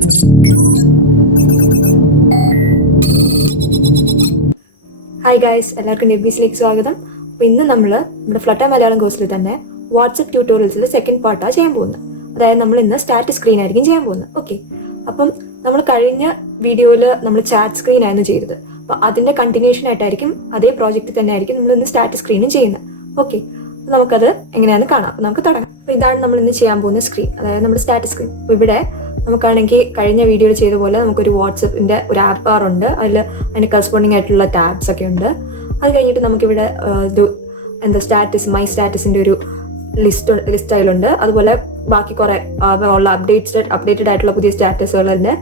Hi guys, എല്ലാവർക്കും നെബീസിലേക്ക് സ്വാഗതം. അപ്പോൾ ഇന്ന് നമ്മുടെ ഫ്ലട്ടർ മലയാളം കോഴ്സിൽ തന്നെ വാട്സപ്പ് ട്യൂട്ടോറിയൽസിൽ സെക്കൻഡ് പാർട്ടാണ് ചെയ്യാൻ പോകുന്നത്. അതായത് നമ്മൾ ഇന്ന് സ്റ്റാറ്റസ് സ്ക്രീൻ ആയിരിക്കും ചെയ്യാൻ പോകുന്നത്. ഓക്കെ, അപ്പം നമ്മൾ കഴിഞ്ഞ വീഡിയോയിൽ നമ്മൾ ചാറ്റ് സ്ക്രീൻ ആയിരുന്നു ചെയ്തത്. അപ്പോൾ അതിൻ്റെ കണ്ടിന്യൂഷൻ ആയിട്ടായിരിക്കും അതേ പ്രോജക്റ്റ് തന്നെ ആയിരിക്കും നമ്മൾ ഇന്ന് സ്റ്റാറ്റസ് സ്ക്രീനും ചെയ്യുന്നത്. ഓക്കെ, അപ്പോൾ നമുക്കത് എങ്ങനെയാണെന്ന് കാണാം. അപ്പോൾ നമുക്ക് തുടങ്ങാം. അപ്പോൾ ഇതാണ് നമ്മൾ ഇന്ന് ചെയ്യാൻ പോകുന്ന സ്ക്രീൻ, അതായത് നമ്മുടെ സ്റ്റാറ്റസ് സ്ക്രീൻ. അപ്പോൾ ഇവിടെ നമുക്കാണെങ്കിൽ കഴിഞ്ഞ വീഡിയോയിൽ ചെയ്ത പോലെ നമുക്കൊരു വാട്സപ്പിൻ്റെ ഒരു ആപ്പ് ബാർ ഉണ്ട്. അതിന് കറസ്പോണ്ടിങ് ആയിട്ടുള്ള ടാബ്സ് ഒക്കെ ഉണ്ട്. അത് കഴിഞ്ഞിട്ട് നമുക്കിവിടെ മൈ സ്റ്റാറ്റസിൻ്റെ ഒരു ലിസ്റ്റ് അതിലുണ്ട്. അതുപോലെ ബാക്കി കുറേ ഉള്ള അപ്ഡേറ്റഡ് ആയിട്ടുള്ള പുതിയ സ്റ്റാറ്റസുകളുടെ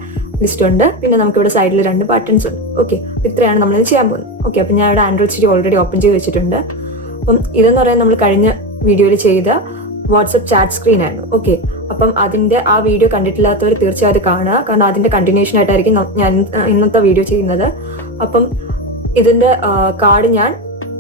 ലിസ്റ്റ് ഉണ്ട്. പിന്നെ നമുക്കിവിടെ സൈഡിൽ 2 ബട്ടൺസ് ഉണ്ട്. ഓക്കെ, ഇത്രയാണ് നമ്മളിത് ചെയ്യാൻ പോകുന്നത്. ഓക്കെ, അപ്പം ഞാൻ ഇവിടെ ആൻഡ്രോയിഡ് സിറ്റി ഓൾറെഡി ഓപ്പൺ ചെയ്ത് വെച്ചിട്ടുണ്ട്. അപ്പം ഇതെന്ന് പറയുന്നത് നമ്മൾ കഴിഞ്ഞ വീഡിയോയിൽ ചെയ്ത വാട്സപ്പ് ചാറ്റ് സ്ക്രീൻ ആയിരുന്നു. ഓക്കെ, അപ്പം അതിൻ്റെ ആ വീഡിയോ കണ്ടിട്ടില്ലാത്തവർ തീർച്ചയായും അത് കാണുക. കാരണം അതിൻ്റെ കണ്ടിന്യൂഷൻ ആയിട്ടായിരിക്കും ഞാൻ ഇന്നത്തെ വീഡിയോ ചെയ്യുന്നത്. അപ്പം ഇതിൻ്റെ കാർഡ് ഞാൻ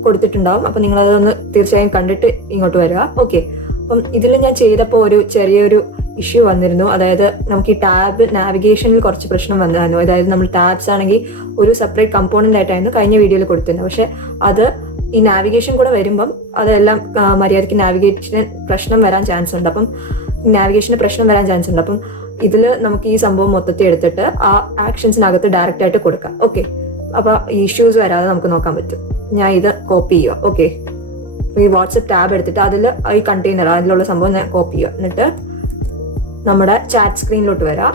കൊടുത്തിട്ടുണ്ടാവും. അപ്പം നിങ്ങളതൊന്ന് തീർച്ചയായും കണ്ടിട്ട് ഇങ്ങോട്ട് വരിക. ഓക്കെ, അപ്പം ഇതിൽ ഞാൻ ചെയ്തപ്പോൾ ഒരു ചെറിയൊരു ഇഷ്യൂ വന്നിരുന്നു. അതായത് നമുക്ക് ഈ ടാബ് നാവിഗേഷനിൽ കുറച്ച് പ്രശ്നം വന്നിരുന്നു. അതായത് നമ്മൾ ടാബ്സ് ആണെങ്കിൽ ഒരു സെപ്പറേറ്റ് കമ്പോണൻ്റ് ആയിട്ടായിരുന്നു കഴിഞ്ഞ വീഡിയോയിൽ കൊടുത്തിരുന്നത്. പക്ഷെ അത് ഈ നാവിഗേഷൻ കൂടെ വരുമ്പം അതെല്ലാം മര്യാദയ്ക്ക് നാവിഗേഷന് പ്രശ്നം വരാൻ ചാൻസ് ഉണ്ട്. അപ്പം നാവിഗേഷന് പ്രശ്നം വരാൻ ചാൻസ് ഉണ്ട്. അപ്പം ഇതിൽ നമുക്ക് ഈ സംഭവം മൊത്തത്തിൽ എടുത്തിട്ട് ആ ആക്ഷൻസിനകത്ത് ഡയറക്റ്റ് ആയിട്ട് കൊടുക്കാം. ഓക്കെ, അപ്പോൾ ഇഷ്യൂസ് വരാതെ നമുക്ക് നോക്കാൻ പറ്റും. ഞാൻ ഇത് കോപ്പി ചെയ്യുക. ഓക്കെ, ഈ വാട്സപ്പ് ടാബ് എടുത്തിട്ട് അതിൽ ഈ കണ്ടെയ്നർ അതിലുള്ള സംഭവം ഞാൻ കോപ്പി ചെയ്യുക. എന്നിട്ട് നമ്മുടെ ചാറ്റ് സ്ക്രീനിലോട്ട് വരാം.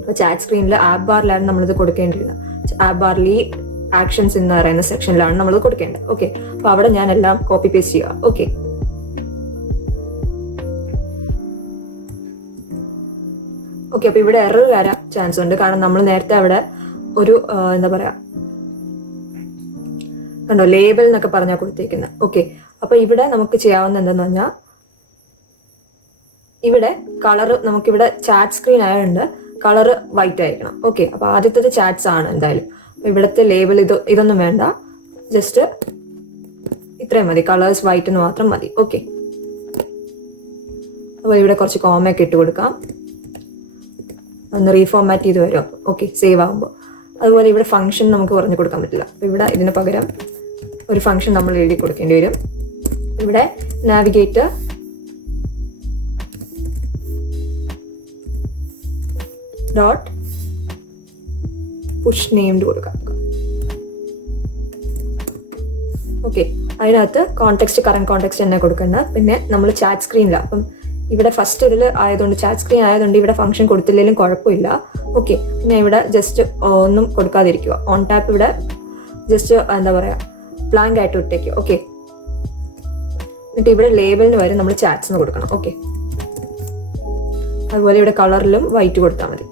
അപ്പോൾ ചാറ്റ് സ്ക്രീനിൽ ആപ്പ് ബാറിലാണ് നമ്മളിത് കൊടുക്കേണ്ടിയിരുന്നത്. ആപ്പ് ബാറിൽ ഈ ആക്ഷൻസ് എന്ന് പറയുന്ന സെക്ഷനിലാണ് നമ്മൾ കൊടുക്കേണ്ടത്. ഓക്കെ, അപ്പോൾ അവിടെ ഞാൻ എല്ലാം കോപ്പി പേസ്റ്റ് ചെയ്യുക. ഓക്കെ, അപ്പോൾ ഇവിടെ എറർ വരാൻ ചാൻസ് ഉണ്ട്. കാരണം നമ്മൾ നേരത്തെ അവിടെ ഒരു എന്താ പറയാ കണ്ടോ, ലേബൽ എന്നൊക്കെ പറഞ്ഞാൽ കൊടുത്തേക്കുന്നത്. ഓക്കെ, അപ്പോൾ ഇവിടെ നമുക്ക് ചെയ്യാവുന്ന എന്താന്ന് പറഞ്ഞാൽ ഇവിടെ കളറ് നമുക്കിവിടെ ചാറ്റ് സ്ക്രീൻ ആയതുകൊണ്ട് കളറ് വൈറ്റ് ആയിരിക്കണം. ഓക്കെ, അപ്പോൾ ആദ്യത്തെ ചാറ്റ്സ് ആണ് എന്തായാലും. ഇവിടുത്തെ ലേബൽ ഇതൊന്നും വേണ്ട, ജസ്റ്റ് ഇത്രയും മതി. കളേഴ്സ് വൈറ്റ് എന്ന് മാത്രം മതി. ഓക്കെ, അപ്പോൾ ഇവിടെ കുറച്ച് കോമയൊക്കെ ഇട്ട് കൊടുക്കാം. ഒന്ന് റീഫോർമാറ്റ് ചെയ്ത് വരും. ഓക്കെ, സേവ് ആകുമ്പോൾ. അതുപോലെ ഇവിടെ ഫംഗ്ഷൻ നമുക്ക് പറഞ്ഞു കൊടുക്കാൻ പറ്റില്ല. അപ്പോൾ ഇവിടെ ഇതിന് പകരം ഒരു ഫംഗ്ഷൻ നമ്മൾ എഴുതി കൊടുക്കേണ്ടി വരും. ഇവിടെ നാവിഗേറ്റർ ഡോട്ട് പുഷ് നെയിംഡ് കൊടുക്കാം. ഓക്കെ, അതിനകത്ത് കറന്റ് കോണ്ടെക്സ്റ്റ് തന്നെ കൊടുക്കുന്നത്. പിന്നെ നമ്മൾ ചാറ്റ് സ്ക്രീനിലാണ്. അപ്പം ഇവിടെ ഫസ്റ്റ് ഇതിൽ ആയതുകൊണ്ട് ചാറ്റ് സ്ക്രീൻ ആയതുകൊണ്ട് ഇവിടെ ഫംഗ്ഷൻ കൊടുത്തില്ലെങ്കിലും കുഴപ്പമില്ല. ഓക്കെ, പിന്നെ ഇവിടെ ജസ്റ്റ് ഒന്നും കൊടുക്കാതിരിക്കുക. ഓൺ ടാപ്പ് ഇവിടെ ജസ്റ്റ് എന്താ പറയുക ബ്ലാങ്ക് ആയിട്ട് ഇട്ടേക്കുക. ഓക്കെ, എന്നിട്ട് ഇവിടെ ലേബലിന് വരെ നമ്മൾ ചാറ്റ്സ് എന്ന് കൊടുക്കണം. ഓക്കെ, അതുപോലെ ഇവിടെ കളറിലും വൈറ്റ് കൊടുത്താൽ മതി.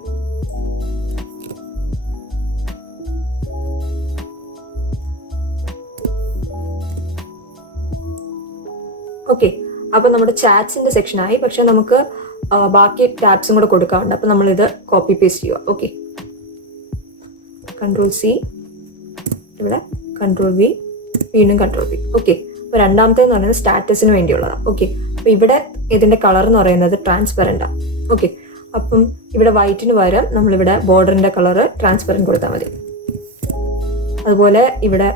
ഓക്കെ, അപ്പോൾ നമ്മുടെ ചാറ്റ്സിന്റെ സെക്ഷനായി. പക്ഷെ നമുക്ക് ബാക്കി ടാബ്സും കൂടെ കൊടുക്കാറുണ്ട്. അപ്പോൾ നമ്മളിത് കോപ്പി പേസ്റ്റ് ചെയ്യുക. ഓക്കെ, Ctrl+C, ഇവിടെ Ctrl+V, വീണ്ടും Ctrl+V. ഓക്കെ, അപ്പോൾ രണ്ടാമത്തേന്ന് പറയുന്നത് സ്റ്റാറ്റസിന് വേണ്ടിയുള്ളതാണ്. ഓക്കെ, അപ്പോൾ ഇവിടെ ഇതിന്റെ കളർ എന്ന് പറയുന്നത് ട്രാൻസ്പെറൻ്റാണ്. ഓക്കെ, അപ്പം ഇവിടെ വൈറ്റിന് പകരം നമ്മളിവിടെ ബോർഡറിന്റെ കളറ് ട്രാൻസ്പെറൻറ്റ് കൊടുത്താൽ മതി. അതുപോലെ ഇവിടെ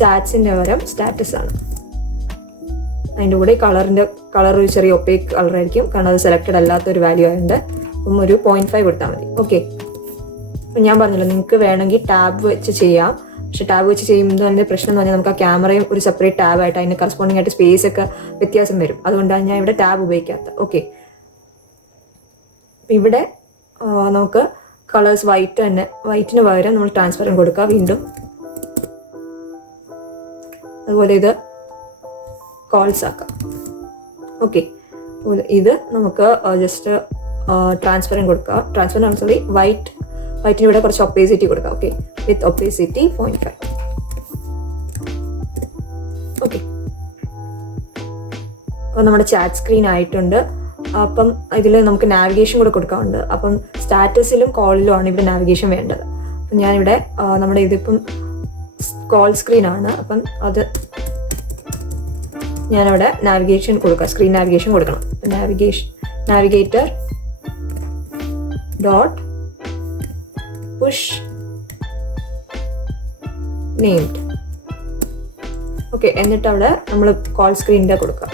ചാറ്റ്സിന്റെ പകരം സ്റ്റാറ്റസ് ആണ്. അതിൻ്റെ കൂടെ കളർ ഒരു ചെറിയ ഒപ്പേക്ക് കളറായിരിക്കും. കാരണം അത് സെലക്റ്റഡ് അല്ലാത്തൊരു വാല്യൂ ആയതുകൊണ്ട് അപ്പം ഒരു 0.5 കൊടുത്താൽ മതി. ഓക്കെ, അപ്പം ഞാൻ പറഞ്ഞല്ലോ നിങ്ങൾക്ക് വേണമെങ്കിൽ ടാബ് വെച്ച് ചെയ്യാം. പക്ഷെ ടാബ് വെച്ച് ചെയ്യുമ്പോൾ അതിൻ്റെ പ്രശ്നം എന്ന് പറഞ്ഞാൽ നമുക്ക് ആ ക്യാമറയും ഒരു സെപ്പറേറ്റ് ടാബായിട്ട് അതിന് കറസ്പോണ്ടിങ് ആയിട്ട് സ്പേസ് ഒക്കെ വ്യത്യാസം വരും. അതുകൊണ്ടാണ് ഞാൻ ഇവിടെ ടാബ് ഉപയോഗിക്കാത്തത്. ഓക്കെ, ഇവിടെ നമുക്ക് കളേഴ്സ് വൈറ്റിന് പകരം നമ്മൾ ട്രാൻസ്പെറൻറ്റ് കൊടുക്കുക വീണ്ടും. അതുപോലെ ഇത് കോൾസ് ആക്കാം. ഓക്കെ, ഇത് നമുക്ക് ജസ്റ്റ് ട്രാൻസ്പെറൻറ്റ് കൊടുക്കുക. ട്രാൻസ്പെറൻറ്റ് വൈറ്റിന് ഇവിടെ കുറച്ച് ഒപ്പേസിറ്റി കൊടുക്കുക. ഓക്കെ, വിത്ത് ഒപ്പേസിറ്റി 0.5. ഓക്കെ, അപ്പോൾ നമ്മുടെ ചാറ്റ് സ്ക്രീൻ ആയിട്ടുണ്ട്. അപ്പം ഇതിൽ നമുക്ക് നാവിഗേഷൻ കൂടെ കൊടുക്കാറുണ്ട്. അപ്പം സ്റ്റാറ്റസിലും കോളിലും ആണ് ഇവിടെ നാവിഗേഷൻ വേണ്ടത്. അപ്പം ഞാനിവിടെ നമ്മുടെ ഇതിപ്പം കോൾ സ്ക്രീൻ ആണ്. അപ്പം അത് ഞാനവിടെ നാവിഗേഷൻ കൊടുക്കാം, സ്ക്രീൻ നാവിഗേഷൻ കൊടുക്കണം. Navigator dot push named. Okay, എന്നിട്ട് അവിടെ നമ്മൾ കോൾ സ്ക്രീനിൻ്റെ കൊടുക്കുക,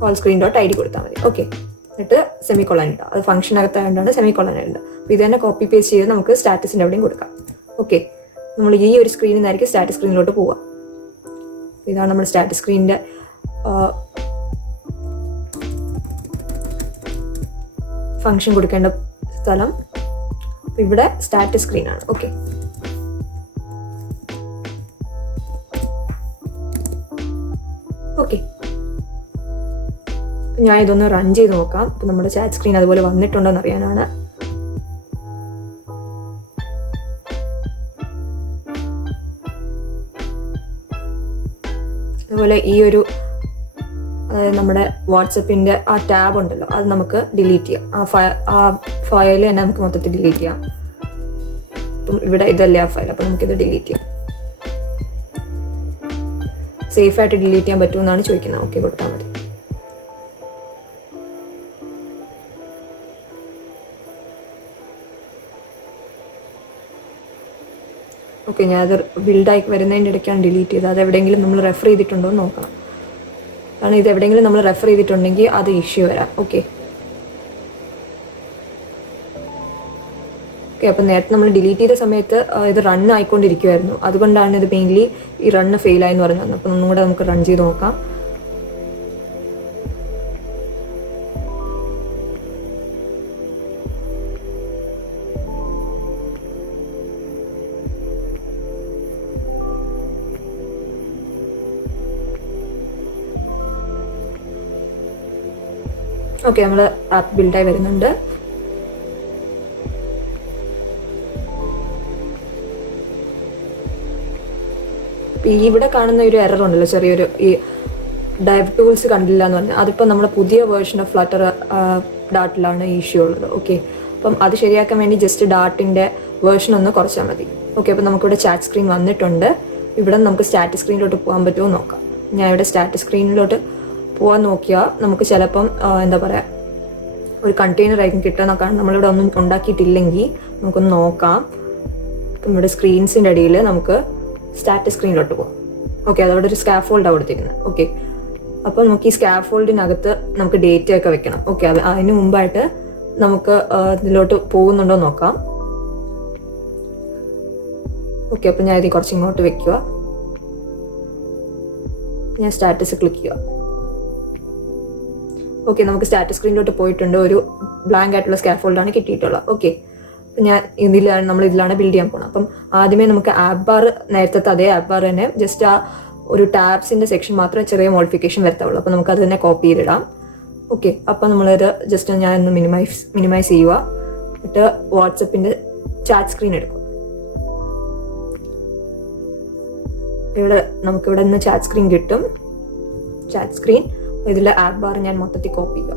കോൾ സ്ക്രീൻ ഡോട്ട് id കൊടുത്താൽ മതി. ഓക്കെ, എന്നിട്ട് സെമിക്കോളൻ ഇട്ടാൽ അത് ഫംഗ്ഷനകത്തായതുകൊണ്ടാണ് സെമിക്കോളൻ ഉണ്ട്. അപ്പോൾ ഇത് തന്നെ കോപ്പി പേസ്റ്റ് ചെയ്ത് നമുക്ക് സ്റ്റാറ്റസിൻ്റെ എവിടെയും കൊടുക്കാം. ഓക്കെ, നമ്മൾ ഈ ഒരു സ്ക്രീനിൽ നിന്നായിരിക്കും സ്റ്റാറ്റസ് സ്ക്രീനിലോട്ട് പോവുക. ഇതാണ് നമ്മുടെ സ്റ്റാറ്റസ് സ്ക്രീനിൻ്റെ ഫംഗ്ഷൻ കൊടുക്കേണ്ട സ്ഥലം. ഇവിടെ സ്റ്റാറ്റസ് സ്ക്രീനാണ്. ഓക്കെ, ഓക്കെ, ഞാൻ ഇതൊന്ന് റൺ ചെയ്ത് നോക്കാം. അപ്പം നമ്മുടെ ചാറ്റ് സ്ക്രീൻ അതുപോലെ വന്നിട്ടുണ്ടോ എന്ന് അറിയാനാണ്. അതുപോലെ ഈ ഒരു നമ്മുടെ വാട്സപ്പിൻ്റെ ആ ടാബ് ഉണ്ടല്ലോ, അത് നമുക്ക് ഡിലീറ്റ് ചെയ്യാം. ആ ഫയൽ തന്നെ നമുക്ക് മൊത്തത്തിൽ ഡിലീറ്റ് ചെയ്യാം. അപ്പം ഇവിടെ ഇതല്ലേ ആ ഫയൽ, അപ്പം നമുക്കിത് ഡിലീറ്റ് ചെയ്യാം. സേഫായിട്ട് ഡിലീറ്റ് ചെയ്യാൻ പറ്റുമെന്നാണ് ചോദിക്കുന്നത്. ഓക്കെ കൊടുത്താൽ മതി. ഓക്കെ, ഞാനത് ബിൽഡായി വരുന്നതിൻ്റെ ഇടയ്ക്കാണ് ഡിലീറ്റ് ചെയ്തത്. അത് എവിടെയെങ്കിലും നമ്മൾ റെഫർ ചെയ്തിട്ടുണ്ടോ എന്ന് നോക്കണം. കാരണം ഇത് എവിടെയെങ്കിലും നമ്മൾ റെഫർ ചെയ്തിട്ടുണ്ടെങ്കിൽ അത് ഇഷ്യൂ വരാം. ഓക്കെ, ഓക്കെ, അപ്പം നേരത്തെ നമ്മൾ ഡിലീറ്റ് ചെയ്ത സമയത്ത് ഇത് റൺ ആയിക്കൊണ്ടിരിക്കുമായിരുന്നു. അതുകൊണ്ടാണ് ഇത് മെയിൻലി ഈ റണ്ണ് ഫെയിലായെന്ന് പറഞ്ഞു തന്നത്. അപ്പം ഒന്നും കൂടെ നമുക്ക് റൺ ചെയ്ത് നോക്കാം. ഓക്കെ, നമ്മൾ ആപ്പ് ബിൽഡായി വരുന്നുണ്ട്. ഇവിടെ കാണുന്ന ഒരു എറർ ഉണ്ടല്ലോ, ചെറിയൊരു ഈ ഡൈവ് ടൂൾസ് കണ്ടില്ല എന്ന് പറഞ്ഞാൽ, അതിപ്പോൾ നമ്മുടെ പുതിയ വേർഷൻ ഓഫ് ഫ്ലട്ടർ ഡാർട്ടിലാണ് ഇഷ്യൂ ഉള്ളത്. ഓക്കെ, അപ്പം അത് ശരിയാക്കാൻ വേണ്ടി ജസ്റ്റ് ഡാർട്ടിൻ്റെ വേർഷൻ ഒന്ന് കുറച്ചാൽ മതി. ഓക്കെ, അപ്പം നമുക്കിവിടെ ചാറ്റ് സ്ക്രീൻ വന്നിട്ടുണ്ട്. ഇവിടെ നമുക്ക് സ്റ്റാറ്റസ് സ്ക്രീനിലോട്ട് പോകാൻ പറ്റുമോ നോക്കാം. ഞാൻ ഇവിടെ സ്റ്റാറ്റസ് സ്ക്രീനിലോട്ട് പോകാൻ നോക്കിയാൽ നമുക്ക് ചിലപ്പം എന്താ പറയുക, ഒരു കണ്ടെയ്നർ ആയിരിക്കും കിട്ടുക. നോക്കാം, നമ്മളിവിടെ ഒന്നും ഉണ്ടാക്കിയിട്ടില്ലെങ്കിൽ നമുക്കൊന്ന് നോക്കാം. അപ്പം ഇവിടെ സ്ക്രീൻസിൻ്റെ ഇടയിൽ നമുക്ക് സ്റ്റാറ്റസ് സ്ക്രീനിലോട്ട് പോകാം. ഓക്കെ, അതവിടെ ഒരു സ്കാഫോൾഡാണ് കൊടുത്തിരിക്കുന്നത്. ഓക്കെ, അപ്പോൾ നമുക്ക് ഈ സ്കാഫോൾഡിനകത്ത് നമുക്ക് ഡേറ്റ ഒക്കെ വെക്കണം. ഓക്കെ, അതിന് മുമ്പായിട്ട് നമുക്ക് ഇതിലോട്ട് പോകുന്നുണ്ടോ നോക്കാം. ഓക്കെ, അപ്പം ഞാൻ ഇതിൽ കുറച്ച് ഇങ്ങോട്ട് വെക്കുക. ഞാൻ സ്റ്റാറ്റസ് ക്ലിക്ക് ചെയ്യുക. ഓക്കെ, നമുക്ക് സ്റ്റാറ്റസ് സ്ക്രീനിലോട്ട് പോയിട്ടുണ്ട്. ഒരു ബ്ലാങ്ക് ആയിട്ടുള്ള സ്കാഫോൾഡാണ് കിട്ടിയിട്ടുള്ളത്. ഓക്കെ, ഞാൻ നമ്മൾ ഇതിലാണ് ബിൽഡ് ചെയ്യാൻ പോകുന്നത്. അപ്പം ആദ്യമേ നമുക്ക് ആപ്പ് ബാർ, നേരത്തെ അതേ ആപ്പ് ബാർ തന്നെ, ജസ്റ്റ് ആ ഒരു ടാബ്സിൻ്റെ സെക്ഷൻ മാത്രമേ ചെറിയ മോഡിഫിക്കേഷൻ വരുത്തുള്ളൂ. അപ്പം നമുക്ക് അത് തന്നെ കോപ്പി ചെയ്തിടാം. ഓക്കെ, അപ്പം നമ്മളിത് ജസ്റ്റ് ഞാൻ ഒന്ന് മിനിമൈസ് ചെയ്യുക. എന്നിട്ട് വാട്സപ്പിൻ്റെ ചാറ്റ് സ്ക്രീൻ എടുക്കും. നമുക്കിവിടെ നിന്ന് ചാറ്റ് സ്ക്രീൻ കിട്ടും. ചാറ്റ് സ്ക്രീൻ ഇതിലെ ആപ്പ് ബാർ ഞാൻ മൊത്തത്തിൽ കോപ്പി ചെയ്യുക.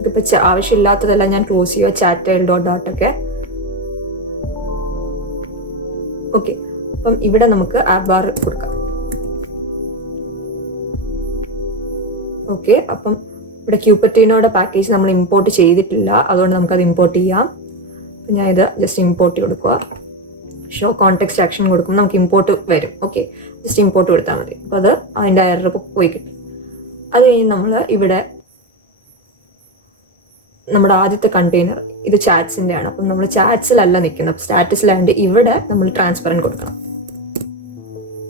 ഇതിപ്പോൾ ആവശ്യമില്ലാത്തതെല്ലാം ഞാൻ ക്ലോസ് ചെയ്യുക. chat.dot ഒക്കെ. ഓക്കെ, അപ്പം ഇവിടെ നമുക്ക് ആപ്പ് ബാർ കൊടുക്കാം. ഓക്കെ, അപ്പം ഇവിടെ ക്യൂപ്പറ്റിനോടെ പാക്കേജ് നമ്മൾ ഇമ്പോർട്ട് ചെയ്തിട്ടില്ല, അതുകൊണ്ട് നമുക്കത് ഇമ്പോർട്ട് ചെയ്യാം. അപ്പം ഞാൻ ഇത് ജസ്റ്റ് ഇമ്പോർട്ട് കൊടുക്കുക. ഷോ കോണ്ടെക്സ്റ്റ് ആക്ഷൻ കൊടുക്കും, നമുക്ക് ഇമ്പോർട്ട് വരും. ഓക്കെ, ജസ്റ്റ് ഇമ്പോർട്ട് കൊടുത്താൽ മതി. അപ്പോൾ അത് അതിൻ്റെ എറർ പോയി കിട്ടും. അത് കഴിഞ്ഞ് നമ്മൾ ഇവിടെ നമ്മുടെ ആദ്യത്തെ കണ്ടെയ്നർ ഇത് ചാറ്റ്സിൻ്റെ ആണ്. അപ്പം നമ്മൾ ചാറ്റ്സിലല്ല നിൽക്കുന്നത്, സ്റ്റാറ്റസിലാണ്ട് ഇവിടെ നമ്മൾ ട്രാൻസ്പെറൻറ്റ് കൊടുക്കണം.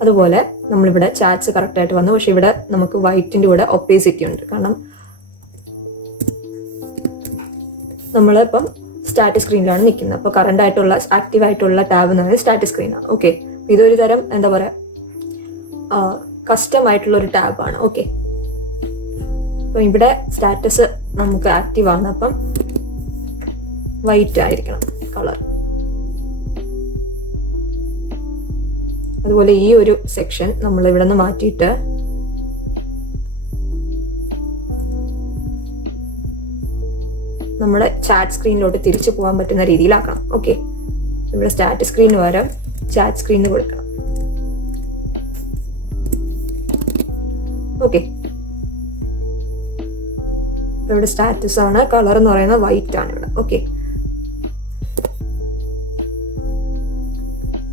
അതുപോലെ നമ്മളിവിടെ ചാറ്റ്സ് കറക്റ്റായിട്ട് വന്നു. പക്ഷെ ഇവിടെ നമുക്ക് വൈറ്റിൻ്റെ കൂടെ ഒപ്പേസിറ്റി ഉണ്ട്. കാരണം നമ്മളിപ്പം സ്റ്റാറ്റസ് സ്ക്രീനിലാണ് നിൽക്കുന്നത്. അപ്പോൾ കറണ്ട് ആയിട്ടുള്ള ആക്റ്റീവ് ആയിട്ടുള്ള ടാബ് എന്ന് പറയുന്നത് സ്റ്റാറ്റസ് സ്ക്രീനാണ്. ഓക്കെ, ഇതൊരു തരം എന്താ പറയുക, കസ്റ്റം ആയിട്ടുള്ള ഒരു ടാബാണ്. ഓക്കെ, അപ്പം ഇവിടെ സ്റ്റാറ്റസ് നമുക്ക് ആക്റ്റീവ് ആണ്. അപ്പം വൈറ്റ് ആയിരിക്കണം കളർ. അതുപോലെ ഈ ഒരു സെക്ഷൻ നമ്മൾ ഇവിടെ നിന്ന് മാറ്റിയിട്ട് നമ്മുടെ ചാറ്റ് സ്ക്രീനിലോട്ട് തിരിച്ചു പോകാൻ പറ്റുന്ന രീതിയിലാക്കണം. ഓക്കെ, ഇവിടെ സ്റ്റാറ്റസ് സ്ക്രീന് പകരം ചാറ്റ് സ്ക്രീനിൽ കൊടുക്കണം. ഓക്കെ, ഇവിടെ സ്റ്റാറ്റസ് ആണ്, കളർ എന്ന് പറയുന്നത് വൈറ്റ് ആണ് ഇവിടെ. ഓക്കെ,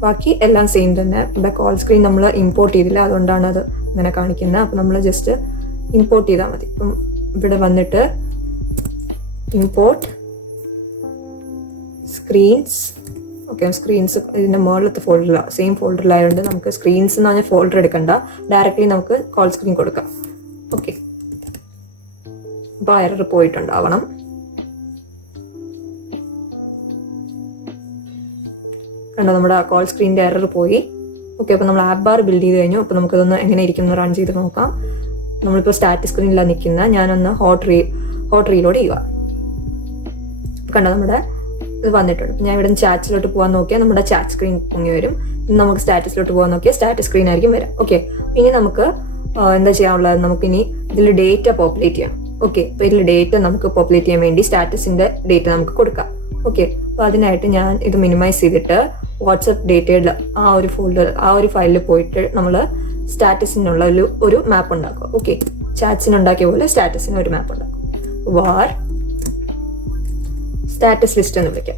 ബാക്കി എല്ലാം സെയിം തന്നെ. ഇവിടെ കോൾ സ്ക്രീൻ നമ്മൾ ഇമ്പോർട്ട് ചെയ്തില്ല, അതുകൊണ്ടാണ് അത് ഇങ്ങനെ കാണിക്കുന്നത്. അപ്പം നമ്മൾ ജസ്റ്റ് ഇമ്പോർട്ട് ചെയ്താൽ മതി. ഇപ്പം ഇവിടെ വന്നിട്ട് ഇമ്പോർട്ട് സ്ക്രീൻസ്. ഓക്കെ, സ്ക്രീൻസ് ഇതിൻ്റെ മുകളിലത്തെ ഫോൾഡറിലാണ്, സെയിം ഫോൾഡറിലായതുകൊണ്ട് നമുക്ക് സ്ക്രീൻസ് എന്ന് പറഞ്ഞാൽ ഫോൾഡർ എടുക്കണ്ട, ഡയറക്റ്റ്ലി നമുക്ക് കോൾ സ്ക്രീൻ കൊടുക്കാം. ഓക്കെ, അപ്പോൾ എറർ പോയിട്ടുണ്ടാവണം. കണ്ടോ, നമ്മുടെ കോൾ സ്ക്രീനിൻ്റെ എറർ പോയി. ഓക്കെ, അപ്പോൾ നമ്മൾ ആപ്പ് ബാർ ബിൽഡ് ചെയ്ത് കഴിഞ്ഞു. അപ്പോൾ നമുക്കതൊന്ന് എങ്ങനെ ഇരിക്കും റൺ ചെയ്ത് നോക്കാം. നമ്മളിപ്പോൾ സ്റ്റാറ്റസ് സ്ക്രീനിലാണ് നിൽക്കുന്നത്. ഞാനൊന്ന് ഹോട്ട് റീലോഡ് ചെയ്യുക. കണ്ടോ, നമ്മുടെ ഇത് വന്നിട്ടുണ്ട്. ഞാൻ ഇവിടെ നിന്ന് ചാറ്റ്സിലോട്ട് പോകാൻ നോക്കിയാൽ നമ്മുടെ ചാറ്റ് സ്ക്രീൻ പൊങ്ങി വരും. നമുക്ക് സ്റ്റാറ്റസിലോട്ട് പോകാൻ നോക്കിയാൽ സ്റ്റാറ്റസ് സ്ക്രീൻ ആയിരിക്കും വരാം. ഓക്കെ, ഇനി നമുക്ക് എന്താ ചെയ്യാനുള്ളത്, നമുക്കിനി ഇതിൽ ഡേറ്റ പോപ്പുലേറ്റ് ചെയ്യണം. ഓക്കെ, അപ്പോൾ ഇതിൽ ഡേറ്റ നമുക്ക് പോപ്പുലേറ്റ് ചെയ്യാൻ വേണ്ടി സ്റ്റാറ്റസിൻ്റെ ഡേറ്റ നമുക്ക് കൊടുക്കാം. ഓക്കെ, അപ്പോൾ അതിനായിട്ട് ഞാൻ ഇത് മിനിമൈസ് ചെയ്തിട്ട് വാട്സപ്പ് ഡേറ്റയുടെ ആ ഒരു ഫോൾഡർ, ആ ഒരു ഫയലിൽ പോയിട്ട് നമ്മൾ സ്റ്റാറ്റസിനുള്ള ഒരു മാപ്പ് ഉണ്ടാക്കുക. ഓക്കെ, ചാറ്റ്സിന് ഉണ്ടാക്കിയ പോലെ സ്റ്റാറ്റസിന് ഒരു മാപ്പ് ഉണ്ടാക്കും. വാർ സ്റ്റാറ്റസ് ലിസ്റ്റ് എന്ന് വിളിക്കാൻ,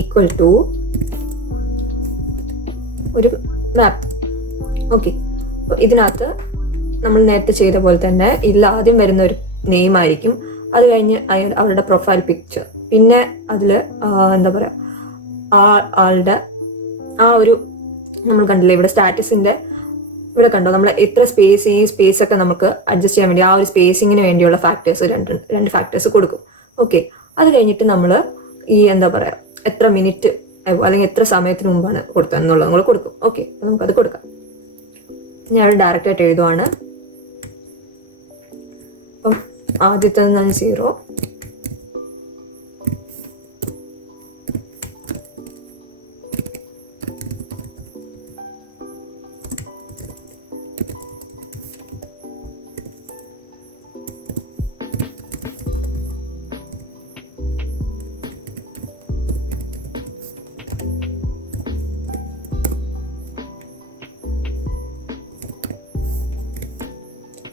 ഈക്വൽ ടു ഒരു മാപ്പ്. ഓക്കെ, അപ്പോൾ ഇതിനകത്ത് നമ്മൾ നേരത്തെ ചെയ്ത പോലെ തന്നെ ഇതിൽ ആദ്യം വരുന്ന ഒരു നെയിം ആയിരിക്കും, അത് കഴിഞ്ഞ് അവരുടെ പ്രൊഫൈൽ പിക്ചർ, പിന്നെ അതിൽ എന്താ പറയുക ആളുടെ ആ ഒരു നമ്മൾ കണ്ടില്ലേ ഇവിടെ സ്റ്റാറ്റസിൻ്റെ ഇവിടെ കണ്ടോ നമ്മൾ എത്ര സ്പേസ്, ഈ സ്പേസ് ഒക്കെ നമുക്ക് അഡ്ജസ്റ്റ് ചെയ്യാൻ വേണ്ടി ആ ഒരു സ്പേസിങ്ങിന് വേണ്ടിയുള്ള ഫാക്ടേഴ്സ് രണ്ട് ഫാക്ടേഴ്സ് കൊടുക്കും. ഓക്കെ, അത് കഴിഞ്ഞിട്ട് നമ്മൾ ഈ എന്താ പറയുക എത്ര മിനിറ്റ് അല്ലെങ്കിൽ എത്ര സമയത്തിന് മുമ്പാണ് കൊടുത്തതെന്നുള്ളത് നമ്മൾ കൊടുക്കും. ഓക്കെ, അപ്പോൾ നമുക്കത് കൊടുക്കാം. ഞാൻ അവിടെ ഡയറക്റ്റായിട്ട് എഴുതുവാണ്. അപ്പം ആദ്യത്തെ 0,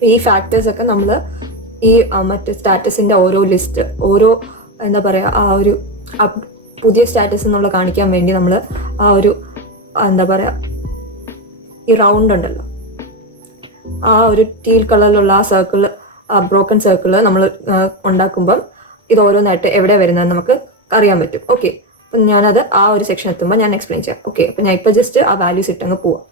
ഈ ഫാക്ടേഴ്സ് ഒക്കെ നമ്മൾ ഈ മറ്റേ സ്റ്റാറ്റസിൻ്റെ ഓരോ ലിസ്റ്റ്, ഓരോ എന്താ പറയുക ആ ഒരു പുതിയ സ്റ്റാറ്റസ് എന്നുള്ള കാണിക്കാൻ വേണ്ടി നമ്മൾ ആ ഒരു എന്താ പറയുക ഈ റൗണ്ട് ഉണ്ടല്ലോ, ആ ഒരു ടീൽ കളറിലുള്ള ആ സർക്കിൾ, ആ ബ്രോക്കൺ സർക്കിൾ നമ്മൾ ഉണ്ടാക്കുമ്പം ഇത് ഓരോന്നായിട്ട് എവിടെ വരുന്നതെന്ന് നമുക്ക് അറിയാൻ പറ്റും. ഓക്കെ, അപ്പം ഞാനത് ആ ഒരു സെക്ഷൻ എത്തുമ്പോൾ ഞാൻ എക്സ്പ്ലെയിൻ ചെയ്യാം. ഓക്കെ, അപ്പം ഞാൻ ഇപ്പോൾ ജസ്റ്റ് ആ വാല്യൂസ് ഇട്ടങ്ങ് പോവാം.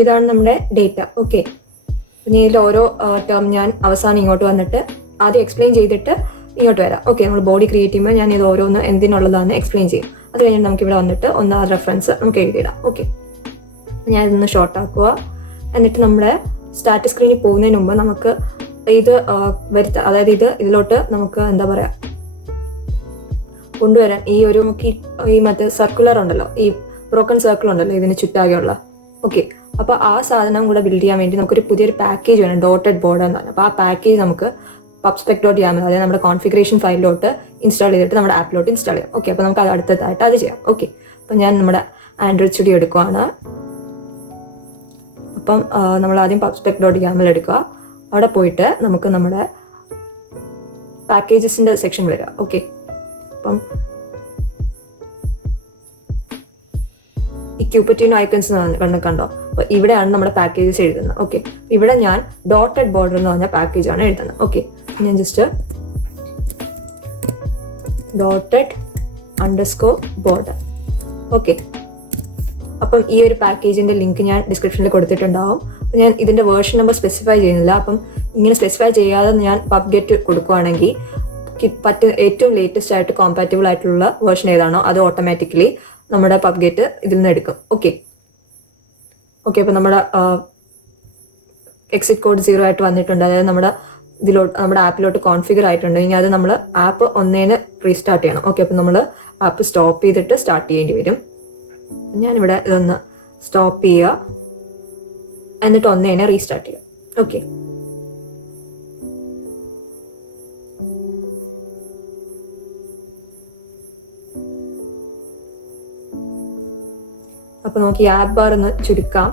ഇതാണ് നമ്മുടെ ഡേറ്റ. ഓക്കെ, പിന്നെ ഇതിൽ ഓരോ ടേം ഞാൻ അവസാനം ഇങ്ങോട്ട് വന്നിട്ട് ആദ്യം എക്സ്പ്ലെയിൻ ചെയ്തിട്ട് ഇങ്ങോട്ട് വരാം. ഓക്കെ, നമ്മൾ ബോഡി ക്രിയേറ്റ് ചെയ്യുമ്പോൾ ഞാൻ ഇത് ഓരോന്ന് എന്തിനുള്ളതാണെന്ന് എക്സ്പ്ലെയിൻ ചെയ്യും. അത് കഴിഞ്ഞിട്ട് നമുക്കിവിടെ വന്നിട്ട് ആ റെഫറൻസ് നമുക്ക് എഴുതിയിടാം. ഓക്കെ, ഞാൻ ഇതൊന്ന് ഷോർട്ട് ആക്കുക. എന്നിട്ട് നമ്മുടെ സ്റ്റാറ്റസ് സ്ക്രീനിൽ പോകുന്നതിന് മുമ്പ് നമുക്ക് ഇത് വരുത്താം, അതായത് ഇതിലോട്ട് നമുക്ക് എന്താ പറയുക കൊണ്ടുവരാൻ ഈ ഒരു നമുക്ക് ഈ മറ്റേ സർക്കുലർ ഉണ്ടല്ലോ, ഈ ബ്രോക്കൺ സർക്കിൾ ഉണ്ടല്ലോ ഇതിന് ചുറ്റാകെയുള്ള. ഓക്കെ, അപ്പോൾ ആ സാധനം കൂടെ ബിൽഡ് ചെയ്യാൻ വേണ്ടി നമുക്കൊരു പുതിയൊരു പാക്കേജ് വേണം, ഡോട്ടഡ് ബോർഡർ എന്ന് പറഞ്ഞാൽ. അപ്പോൾ ആ പാക്കേജ് നമുക്ക് pubspec.yaml, അതായത് നമ്മുടെ കോൺഫിഗറേഷൻ ഫയലിലോട്ട് ഇൻസ്റ്റാൾ ചെയ്തിട്ട് നമ്മുടെ ആപ്പിലോട്ട് ഇൻസ്റ്റാൾ ചെയ്യാം. ഓക്കെ, അപ്പോൾ നമുക്ക് അത് അടുത്തതായിട്ട് അത് ചെയ്യാം. ഓക്കെ, അപ്പോൾ ഞാൻ നമ്മുടെ ആൻഡ്രോയിഡ് സ്റ്റുഡിയോ എടുക്കുവാണ്. അപ്പം നമ്മൾ ആദ്യം pubspec.yaml എടുക്കുക. അവിടെ പോയിട്ട് നമുക്ക് നമ്മുടെ പാക്കേജസിന്റെ സെക്ഷൻ വരിക. ഓക്കെ, അപ്പം ഈ ക്യൂപ്പറ്റിനോ ഐക്കൺസ് കണ്ടോ? അപ്പൊ ഇവിടെയാണ് നമ്മുടെ പാക്കേജസ് എഴുതുന്നത്. ഓക്കെ, ഇവിടെ ഞാൻ ഡോട്ടഡ് ബോർഡർ എന്ന് പറഞ്ഞ പാക്കേജ് ആണ് എഴുതുന്നത്. ഓക്കെ, ഞാൻ ജസ്റ്റ് ._border. ഓക്കെ, അപ്പം ഈ ഒരു പാക്കേജിന്റെ ലിങ്ക് ഞാൻ ഡിസ്ക്രിപ്ഷനിൽ കൊടുത്തിട്ടുണ്ടാവും. ഞാൻ ഇതിന്റെ വേർഷൻ നമ്പർ സ്പെസിഫൈ ചെയ്യുന്നില്ല. അപ്പം ഇങ്ങനെ സ്പെസിഫൈ ചെയ്യാതെ ഞാൻ പബ്ഗെറ്റ് കൊടുക്കുകയാണെങ്കിൽ ഏറ്റവും ലേറ്റസ്റ്റ് ആയിട്ട് കോമ്പാറ്റബിൾ ആയിട്ടുള്ള വേർഷൻ ഏതാണോ അത് ഓട്ടോമാറ്റിക്കലി നമ്മുടെ പബ്ഗെറ്റ് ഇതിൽ നിന്ന് എടുക്കും. ഓക്കെ, അപ്പം നമ്മുടെ എക്സിറ്റ് കോഡ് 0 ആയിട്ട് വന്നിട്ടുണ്ട്. അതായത് നമ്മുടെ ആപ്പിലോട്ട് കോൺഫിഗർ ആയിട്ടുണ്ട്. ഇനി അത് നമ്മൾ ആപ്പ് 1 റീസ്റ്റാർട്ട് ചെയ്യണം. ഓക്കെ, അപ്പം നമ്മൾ ആപ്പ് സ്റ്റോപ്പ് ചെയ്തിട്ട് സ്റ്റാർട്ട് ചെയ്യേണ്ടി വരും. ഞാനിവിടെ ഇതൊന്ന് സ്റ്റോപ്പ് ചെയ്യുക, എന്നിട്ട് 1 റീസ്റ്റാർട്ട് ചെയ്യുക. ഓക്കെ, അപ്പൊ നമുക്ക് ഈ ആപ്പ് ബാർ ഒന്ന് ചുരുക്കാം.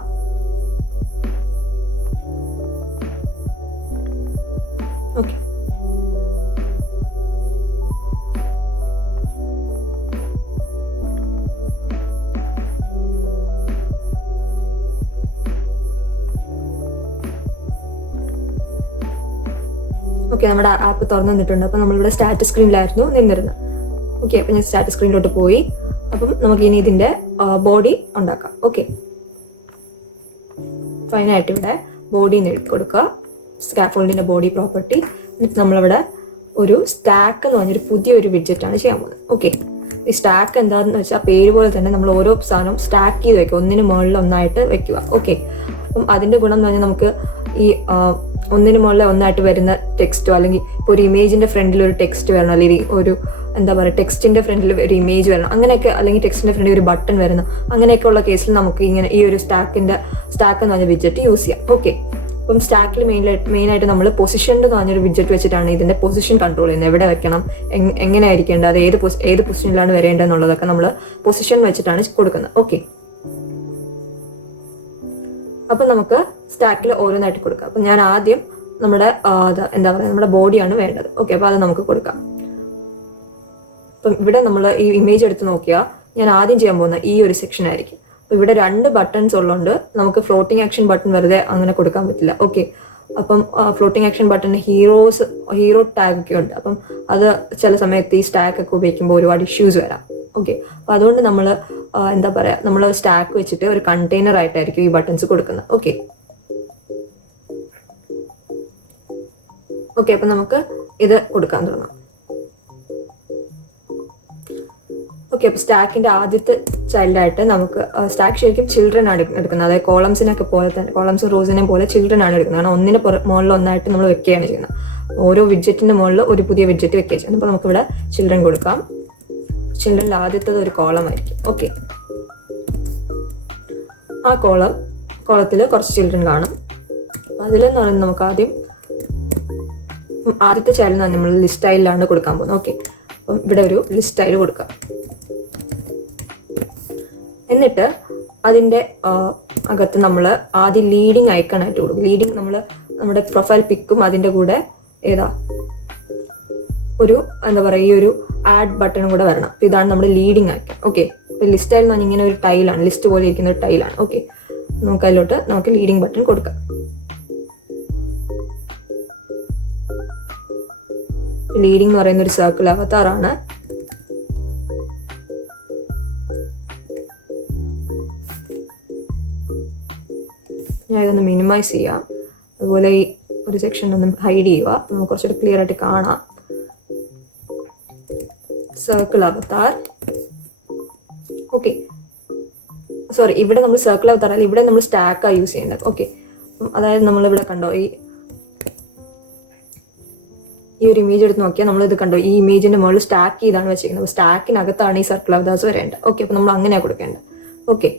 ഓക്കെ, നമ്മുടെ ആപ്പ് തുറന്നു നിന്നിട്ടുണ്ട്. അപ്പം നമ്മളിവിടെ സ്റ്റാറ്റസ് സ്ക്രീനിലായിരുന്നു നിന്നിരുന്നത്. ഓക്കെ, അപ്പം ഞാൻ സ്റ്റാറ്റസ് സ്ക്രീനിലോട്ട് പോയി. അപ്പം നമുക്ക് ഇനി ഇതിന്റെ ബോഡി ഉണ്ടാക്കാം. ഓക്കെ, ഫൈനായിട്ട് ഇവിടെ ബോഡി എഴുതി കൊടുക്കുക, സ്കാഫോൾഡിന്റെ ബോഡി പ്രോപ്പർട്ടി. എന്നിട്ട് നമ്മളിവിടെ ഒരു സ്റ്റാക്ക് എന്ന് പറഞ്ഞൊരു പുതിയൊരു വിഡ്ജറ്റ് ആണ് ചെയ്യാൻ പോകുന്നത്. ഓക്കെ, ഈ സ്റ്റാക്ക് എന്താണെന്ന് വെച്ചാൽ പേര് പോലെ തന്നെ നമ്മൾ ഓരോ സാധനവും സ്റ്റാക്ക് ചെയ്ത് വെക്കുക, ഒന്നിന് മുകളിൽ ഒന്നായിട്ട് വെക്കുക. ഓക്കെ, അപ്പം അതിന്റെ ഗുണം എന്ന് പറഞ്ഞാൽ നമുക്ക് ഈ ഒന്നിന് മുകളിൽ ഒന്നായിട്ട് വരുന്ന ടെക്സ്റ്റോ, അല്ലെങ്കിൽ ഇപ്പോൾ ഒരു ഇമേജിന്റെ ഫ്രണ്ടിൽ ഒരു ടെക്സ്റ്റ് വരണം, അല്ലെങ്കിൽ ഒരു എന്താ പറയുക ടെക്സ്റ്റിന്റെ ഫ്രണ്ടിൽ ഒരു ഇമേജ് വരണം, അങ്ങനെയൊക്കെ, അല്ലെങ്കിൽ ടെക്സ്റ്റിന്റെ ഫ്രണ്ടിൽ ഒരു ബട്ടൺ വരണം, അങ്ങനെയൊക്കെ ഉള്ള കേസിൽ നമുക്ക് ഇങ്ങനെ ഈ ഒരു സ്റ്റാക്ക് എന്ന് പറഞ്ഞ വിഡ്ജറ്റ് യൂസ് ചെയ്യാം. ഓക്കെ, അപ്പം സ്റ്റാക്കിൽ മെയിനായിട്ട് നമ്മൾ പൊസിഷൻ എന്ന് പറഞ്ഞൊരു വിഡ്ജറ്റ് വെച്ചിട്ടാണ് ഇതിന്റെ പൊസിഷൻ കൺട്രോൾ ചെയ്യുന്നത്. എവിടെ വെക്കണം, എങ്ങനെ ആയിരിക്കേണ്ടത്, അത് ഏത് പൊസിഷനിലാണ് വരേണ്ടത് എന്നുള്ളതൊക്കെ നമ്മൾ പൊസിഷൻ വെച്ചിട്ടാണ് കൊടുക്കുന്നത്. ഓക്കെ, അപ്പം നമുക്ക് സ്റ്റാക്കിൽ ഓരോന്നായിട്ട് കൊടുക്കാം. അപ്പം ഞാൻ ആദ്യം നമ്മുടെ എന്താ പറയുക നമ്മുടെ ബോഡിയാണ് വേണ്ടത്. ഓക്കെ, അപ്പോൾ അത് നമുക്ക് കൊടുക്കാം. അപ്പം ഇവിടെ നമ്മൾ ഈ ഇമേജ് എടുത്ത് നോക്കിയാൽ ഞാൻ ആദ്യം ചെയ്യാൻ പോകുന്ന ഈ ഒരു സെക്ഷൻ ആയിരിക്കും. അപ്പോൾ ഇവിടെ 2 ബട്ടൺസ് ഉള്ളതുകൊണ്ട് നമുക്ക് ഫ്ലോട്ടിംഗ് ആക്ഷൻ ബട്ടൺ വെറുതെ അങ്ങനെ കൊടുക്കാൻ പറ്റില്ല. ഓക്കെ, അപ്പം floating action button hero tag ഒക്കെ ഉണ്ട്. അപ്പം അത് ചില സമയത്ത് ഈ സ്റ്റാക്ക് ഒക്കെ ഉപയോഗിക്കുമ്പോൾ ഒരുപാട് ഇഷ്യൂസ് വരാം. ഓക്കെ, അപ്പോൾ അതുകൊണ്ട് നമ്മൾ എന്താ പറയുക നമ്മൾ സ്റ്റാക്ക് വെച്ചിട്ട് ഒരു കണ്ടെയ്നർ ആയിട്ടായിരിക്കും ഈ ബട്ടൺസ് കൊടുക്കുന്നത്. ഓക്കെ, അപ്പം നമുക്ക് ഇത് കൊടുക്കാൻ തുടങ്ങാം. ഓക്കെ, അപ്പോൾ സ്റ്റാക്കിന്റെ ആദ്യത്തെ ചൈൽഡായിട്ട് നമുക്ക് സ്റ്റാക്ക് ശരിക്കും ചിൽഡ്രൻ ആണ് എടുക്കുന്നത്. അതായത് കോളംസിനൊക്കെ പോലെ തന്നെ, കോളംസും റോസിനെയും പോലെ ചിൽഡ്രൻ ആണ് എടുക്കുന്നത്. കാരണം ഒന്നിന് മുകളിൽ ഒന്നായിട്ട് നമ്മൾ വെക്കുകയാണ് ചെയ്യുന്നത്. ഓരോ വിഡ്ജറ്റിന്റെ മുകളിൽ ഒരു പുതിയ വിഡ്ജറ്റ് വെക്കുക ചെയ്യുന്നത്. അപ്പോൾ നമുക്കിവിടെ ചിൽഡ്രൻ കൊടുക്കാം. ചിൽഡ്രനിൽ ആദ്യത്തത് ഒരു കോളം ആയിരിക്കും. ഓക്കെ, ആ കോളത്തിൽ കുറച്ച് ചിൽഡ്രൻ കാണും. അതിലെന്ന് പറയുന്നത് നമുക്ക് ആദ്യത്തെ ചൈൽഡ് നമ്മൾ ലിസ്റ്റ് സ്റ്റൈലിലാണ് കൊടുക്കാൻ പോകുന്നത്. ഓക്കെ, അപ്പം ഇവിടെ ഒരു ലിസ്റ്റ് സ്റ്റൈൽ കൊടുക്കാം. എന്നിട്ട് അതിൻ്റെ അകത്ത് നമ്മൾ ആദ്യം ലീഡിങ് ഐക്കണായിട്ട് കൊടുക്കും. ലീഡിങ് നമ്മൾ നമ്മുടെ പ്രൊഫൈൽ പിക്കും അതിൻ്റെ കൂടെ ഒരു എന്താ പറയുക ഈ ഒരു ആഡ് ബട്ടണും കൂടെ വരണം. ഇതാണ് നമ്മുടെ ലീഡിങ് ഐക്കൺ. ഓക്കെ, അപ്പോൾ ലിസ്റ്റ് സ്റ്റൈൽ എന്ന് പറഞ്ഞാൽ ഇങ്ങനെ ഒരു ടൈലാണ്, ലിസ്റ്റ് പോലെ ഇരിക്കുന്ന ഒരു ടൈലാണ്. ഓക്കെ, നമുക്ക് അതിലോട്ട് നമുക്ക് ലീഡിങ് ബട്ടൺ കൊടുക്കാം. ലീഡിങ് എന്ന് പറയുന്ന ഒരു സർക്കിൾ അവതാറാണ്. ഞാൻ ഇതൊന്ന് മിനിമൈസ് ചെയ്യാം. അതുപോലെ ഈ ഒരു സെക്ഷൻ ഒന്ന് ഹൈഡ് ചെയ്യുക, നമുക്ക് കുറച്ചുകൂടി ക്ലിയർ ആയിട്ട് കാണാം. സർക്കിൾ അവതാർ. ഓക്കെ, സോറി, ഇവിടെ നമ്മൾ സർക്കിൾ അവതാർ അല്ല, ഇവിടെ നമ്മൾ സ്റ്റാക്കാണ് യൂസ് ചെയ്യുന്നത്. ഓക്കെ, അതായത് നമ്മളിവിടെ കണ്ടോ ഈ ഒരു ഇമേജ് എടുത്ത് നോക്കിയാൽ നമ്മളിത് കണ്ടോ, ഈ ഇമേജിന്റെ മുകളിൽ സ്റ്റാക്ക് ചെയ്താണ് വെച്ചിരിക്കുന്നത്. അപ്പോൾ സ്റ്റാക്കിനകത്താണ് ഈ സർക്കിൾ അവതാർസ് വരേണ്ടത്. ഓക്കെ, അപ്പോൾ നമ്മൾ അങ്ങനെയാണ് കൊടുക്കേണ്ടത്. ഓക്കെ,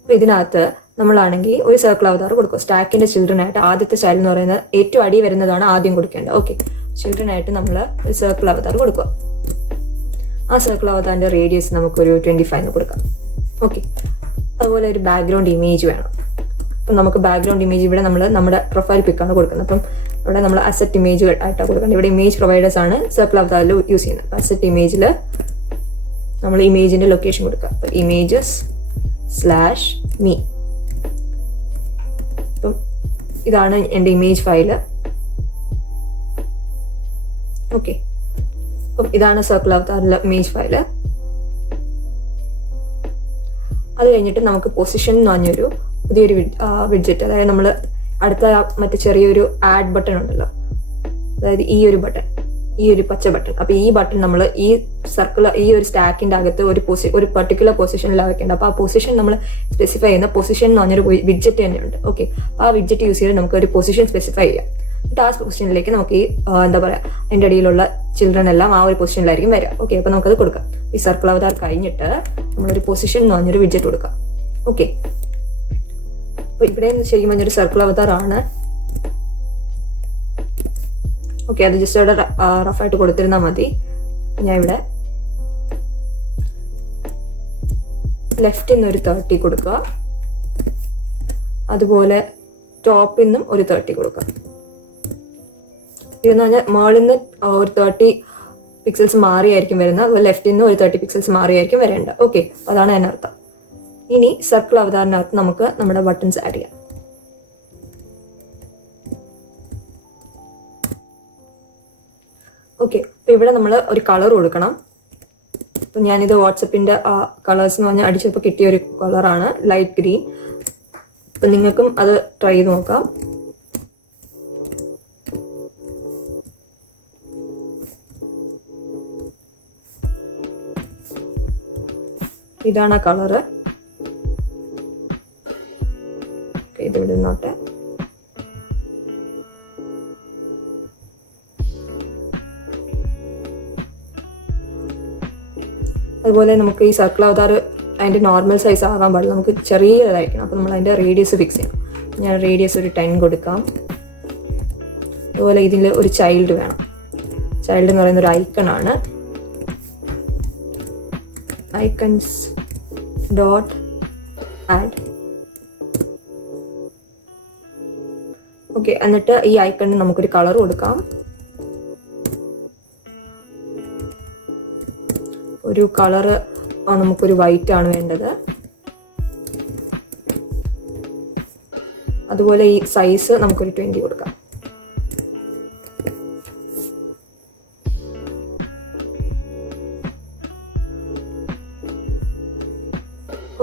അപ്പോൾ ഇതിനകത്ത് നമ്മളാണെങ്കിൽ ഒരു സർക്കിൾ അവതാർ കൊടുക്കും. സ്റ്റാക്കിന്റെ ചിൽഡ്രൻ ആയിട്ട് ആദ്യത്തെ ചൈൽഡ് എന്ന് പറയുന്നത് ഏറ്റവും അടി വരുന്നതാണ് ആദ്യം കൊടുക്കേണ്ടത്. ഓക്കെ, ചിൽഡ്രൻ ആയിട്ട് നമ്മൾ ഒരു സർക്കിൾ അവതാർ കൊടുക്കുക. ആ സർക്കിൾ അവതാറിന്റെ റേഡിയസ് നമുക്കൊരു 25 കൊടുക്കാം. ഓക്കെ, അതുപോലെ ഒരു ബാക്ക്ഗ്രൗണ്ട് ഇമേജ് വേണം. അപ്പം നമുക്ക് ബാക്ക്ഗ്രൗണ്ട് ഇമേജ് ഇവിടെ നമ്മൾ നമ്മുടെ പ്രൊഫൈൽ പിക്കാണ് കൊടുക്കുന്നത്. അപ്പം ഇവിടെ നമ്മൾ അസറ്റ് ഇമേജ് ആയിട്ടാണ് കൊടുക്കുന്നത്. ഇവിടെ ഇമേജ് പ്രൊവൈഡേഴ്സ് ആണ് സർക്കിൾ അവതാറിൽ യൂസ് ചെയ്യുന്നത്. അപ്പോൾ അസറ്റ് ഇമേജിൽ നമ്മൾ ഇമേജിൻ്റെ ലൊക്കേഷൻ കൊടുക്കുക. അപ്പോൾ images/me. അപ്പം ഇതാണ് എൻ്റെ ഇമേജ് ഫയല്. ഓക്കെ, അപ്പം ഇതാണ് സർക്കിൾ അവതാറിലെ ഇമേജ് ഫയല്. അത് കഴിഞ്ഞിട്ട് നമുക്ക് പൊസിഷൻ എന്ന് പറഞ്ഞൊരു പുതിയൊരു വിഡ്ജറ്റ്, അതായത് നമ്മൾ അടുത്ത മറ്റേ ചെറിയൊരു ആഡ് ബട്ടൺ ഉണ്ടല്ലോ, അതായത് ഈ ഒരു ബട്ടൺ, ഈ ഒരു പച്ച ബട്ടൺ. അപ്പോൾ ഈ ബട്ടൺ നമ്മൾ ഈ സർക്കിൾ, ഈ ഒരു സ്റ്റാക്കിൻ്റെ അകത്ത് ഒരു പെർട്ടിക്കുലർ പൊസിഷനിലാണ് വെക്കേണ്ടത്. അപ്പോൾ ആ പൊസിഷൻ നമ്മൾ സ്പെസിഫൈ ചെയ്യുന്ന പൊസിഷൻ എന്ന് പറഞ്ഞൊരു വിഡ്ജറ്റ് തന്നെയുണ്ട്. ഓക്കെ, അപ്പോൾ ആ വിഡ്ജറ്റ് യൂസ് ചെയ്ത് നമുക്ക് ഒരു പൊസിഷൻ സ്പെസിഫൈ ചെയ്യാം. എന്നിട്ട് ആ പൊസിഷനിലേക്ക് നമുക്ക് ഈ എന്താ പറയുക, അതിൻ്റെ അടിയിലുള്ള ചിൽഡ്രൻ എല്ലാം ആ ഒരു പൊസിഷനിലായിരിക്കും വരിക. ഓക്കെ, അപ്പോൾ നമുക്കത് കൊടുക്കാം. ഈ സർക്കിൾ അവതാർ കഴിഞ്ഞിട്ട് നമ്മളൊരു പൊസിഷൻ എന്ന് പറഞ്ഞൊരു വിഡ്ജറ്റ് കൊടുക്കാം. ഓക്കെ, അപ്പോൾ ഇവിടെ ശരിക്കും പറഞ്ഞൊരു സർക്കിൾ അവതാറാണ്. ഓക്കെ, അത് ജസ്റ്റ് അവിടെ റഫായിട്ട് കൊടുത്തിരുന്നാൽ മതി. ഞാൻ ഇവിടെ ലെഫ്റ്റിൽ നിന്ന് ഒരു 30 കൊടുക്കുക, അതുപോലെ ടോപ്പിൽ നിന്നും ഒരു 30 കൊടുക്കുക. ഇതെന്ന് പറഞ്ഞാൽ മേളിൽ നിന്ന് ഒരു 30 പിക്സൽസ് മാറിയായിരിക്കും വരുന്നത്, അതുപോലെ ലെഫ്റ്റിൽ നിന്ന് ഒരു 30 പിക്സൽസ് മാറിയായിരിക്കും വരേണ്ടത്. ഓക്കെ, അതാണ് അതിനർത്ഥം. ഇനി സർക്കിൾ അവതാറിനകത്ത് നമുക്ക് നമ്മുടെ ബട്ടൺസ് ആഡ് ചെയ്യാം. ഓക്കെ, അപ്പോൾ ഇവിടെ നമ്മൾ ഒരു കളർ കൊടുക്കണം. അപ്പം ഞാനിത് വാട്സപ്പിൻ്റെ കളേഴ്സ് എന്ന് പറഞ്ഞാൽ അടിച്ചപ്പോൾ കിട്ടിയ ഒരു കളറാണ് ലൈറ്റ് ഗ്രീൻ. അപ്പം നിങ്ങൾക്കും അത് ട്രൈ ചെയ്ത് നോക്കാം. ഇതാണ് ആ കളറ്. ഇത് ഇവിടെ നിന്നോട്ടെ. അതുപോലെ നമുക്ക് ഈ സർക്കിൾ അവതാർ അതിൻ്റെ നോർമൽ സൈസ് ആകാൻ പാടില്ല, നമുക്ക് ചെറിയതായിരിക്കണം. അപ്പോൾ നമ്മൾ അതിൻ്റെ റേഡിയസ് ഫിക്സ് ചെയ്യണം. ഞാൻ റേഡിയസ് ഒരു 10 കൊടുക്കാം. അതുപോലെ ഇതിൽ ഒരു ചൈൽഡ് വേണം. ചൈൽഡ് എന്ന് പറയുന്ന ഒരു ഐക്കണാണ്. icons dot add. ഓക്കെ, എന്നിട്ട് ഈ ഐക്കണിന് നമുക്കൊരു കളർ കൊടുക്കാം. ഒരു കളറ് നമുക്കൊരു വൈറ്റ് ആണ് വേണ്ടത്. അതുപോലെ ഈ സൈസ് നമുക്കൊരു 20 കൊടുക്കാം.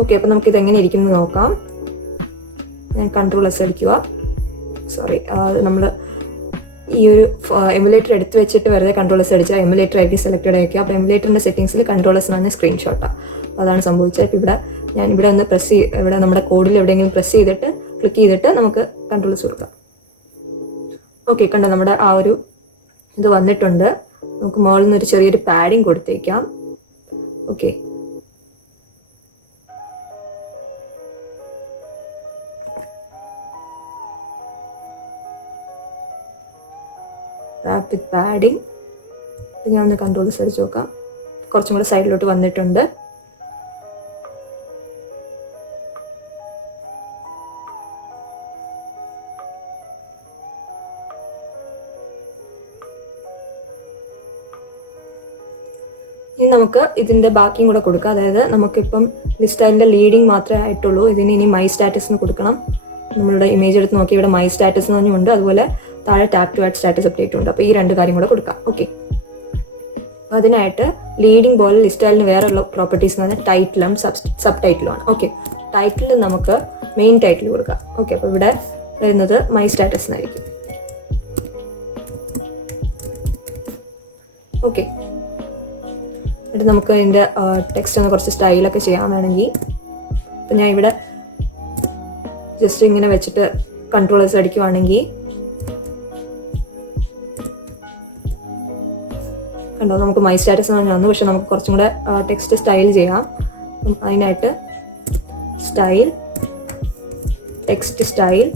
ഓക്കെ, അപ്പോൾ നമുക്കിത് എങ്ങനെ ഇരിക്കുന്നു നോക്കാം. ഞാൻ Ctrl+S അടിക്കുക. സോറി, നമ്മൾ ഈ ഒരു എമുലേറ്റർ എടുത്ത് വെച്ചിട്ട് വെറുതെ Ctrl+S അടിച്ചാൽ എമുലേറ്റർ ആയിരിക്കും സെലക്റ്റഡ് ആയിരിക്കുക. അപ്പോൾ എമുലേറ്ററിൻ്റെ സെറ്റിംഗ്സിൽ Ctrl+S എന്ന് പറഞ്ഞ സ്ക്രീൻഷോട്ടാണ്. അപ്പോൾ അതാണ് സംഭവിച്ചത്. ഇപ്പോൾ ഞാൻ ഇവിടെ ഒന്ന് ഇവിടെ നമ്മുടെ കോഡിൽ എവിടെയെങ്കിലും പ്രസ് ചെയ്തിട്ട് ക്ലിക്ക് ചെയ്തിട്ട് നമുക്ക് Ctrl+S കൊടുക്കാം. ഓക്കെ, കണ്ടോ നമ്മുടെ ആ ഒരു ഇത് വന്നിട്ടുണ്ട്. നമുക്ക് മുകളിൽ നിന്ന് ഒരു ചെറിയൊരു പാഡിങ് കൊടുത്തേക്കാം. ഓക്കെ, റാപ്പ് വിത്ത് പാഡിങ്. ഞാൻ ഒന്ന് Ctrl+S അടിച്ച് നോക്കാം. കുറച്ചും കൂടെ സൈഡിലോട്ട് വന്നിട്ടുണ്ട്. ഇനി നമുക്ക് ഇതിൻ്റെ ബാക്കിയും കൂടെ കൊടുക്കാം. അതായത് നമുക്കിപ്പം ലിസ്റ്റൈലിൻ്റെ ലീഡിങ് മാത്രമേ ആയിട്ടുള്ളൂ. ഇതിന് ഇനി മൈ സ്റ്റാറ്റസ് എന്ന് കൊടുക്കണം. നമ്മളുടെ ഇമേജ് എടുത്ത് നോക്കി ഇവിടെ മൈ സ്റ്റാറ്റസ് എന്ന് പറഞ്ഞുണ്ട്. അതുപോലെ താഴെ tap to add status update ഉണ്ട്. അപ്പോൾ ഈ 2 കാര്യം കൂടെ കൊടുക്കാം. ഓക്കെ, അതിനായിട്ട് ലീഡിങ് പോലെ ലിസ്റ്റൈലിന് വേറെയുള്ള പ്രോപ്പർട്ടീസ് എന്ന് പറഞ്ഞാൽ ടൈറ്റിലും സബ് ടൈറ്റിലും ആണ്. ഓക്കെ, ടൈറ്റിൽ നമുക്ക് മെയിൻ ടൈറ്റിൽ കൊടുക്കാം. ഓക്കെ, അപ്പോൾ ഇവിടെ വരുന്നത് മൈ സ്റ്റാറ്റസ് എന്നായിരിക്കും. ഓക്കെ, എന്നിട്ട് നമുക്ക് ഇതിൻ്റെ ടെക്സ്റ്റ് ഒന്ന് കുറച്ച് സ്റ്റൈലൊക്കെ ചെയ്യാൻ വേണമെങ്കിൽ അപ്പം ഞാൻ ഇവിടെ ജസ്റ്റ് ഇങ്ങനെ വെച്ചിട്ട് Ctrl+S അടിക്കുവാണെങ്കിൽ കണ്ടോ, നമുക്ക് മൈ സ്റ്റാറ്റസ് എന്ന് പറഞ്ഞാൽ വന്നു. പക്ഷെ നമുക്ക് കുറച്ചും കൂടെ ടെക്സ്റ്റ് സ്റ്റൈൽ ചെയ്യാം. അപ്പം അതിനായിട്ട് സ്റ്റൈൽ, ടെക്സ്റ്റ് സ്റ്റൈൽ.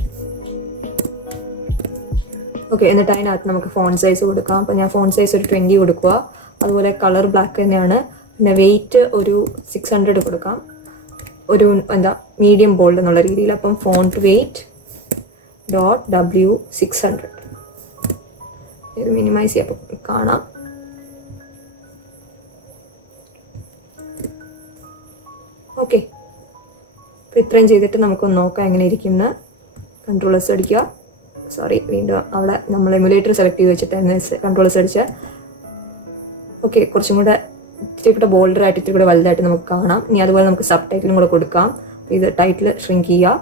ഓക്കെ, എന്നിട്ട് അതിനകത്ത് നമുക്ക് ഫോണ്ട് സൈസ് കൊടുക്കാം. അപ്പം ഞാൻ ഫോണ്ട് സൈസ് ഒരു 20 കൊടുക്കുക. അതുപോലെ കളർ ബ്ലാക്ക് തന്നെയാണ്. പിന്നെ വെയിറ്റ് ഒരു 600 കൊടുക്കാം. ഒരു മീഡിയം ബോൾഡ് എന്നുള്ള രീതിയിൽ. അപ്പം ഫോണ്ട് വെയിറ്റ് .w 600. ഇത് മിനിമൈസ് ചെയ്യാം, കാണാം. ഓക്കെ, അപ്പോൾ ഇത്രയും ചെയ്തിട്ട് നമുക്കൊന്ന് നോക്കാം എങ്ങനെ ഇരിക്കുന്ന. കൺട്രോളേഴ്സ് അടിക്കുക. സോറി, വീണ്ടും അവിടെ നമ്മൾ എമുലേറ്റർ സെലക്ട് ചെയ്ത് വെച്ചിട്ട് കൺട്രോളേഴ്സ് അടിച്ച്. ഓക്കെ, കുറച്ചും കൂടെ ഇത്തിരി കൂടെ ബോൾഡറായിട്ട് ഇത്തിരി കൂടെ വലുതായിട്ട് നമുക്ക് കാണാം. ഇനി അതുപോലെ നമുക്ക് സബ് ടൈറ്റിലും കൂടെ കൊടുക്കാം. ഇത് ടൈറ്റിൽ ഷ്രിങ്ക് ചെയ്യുക,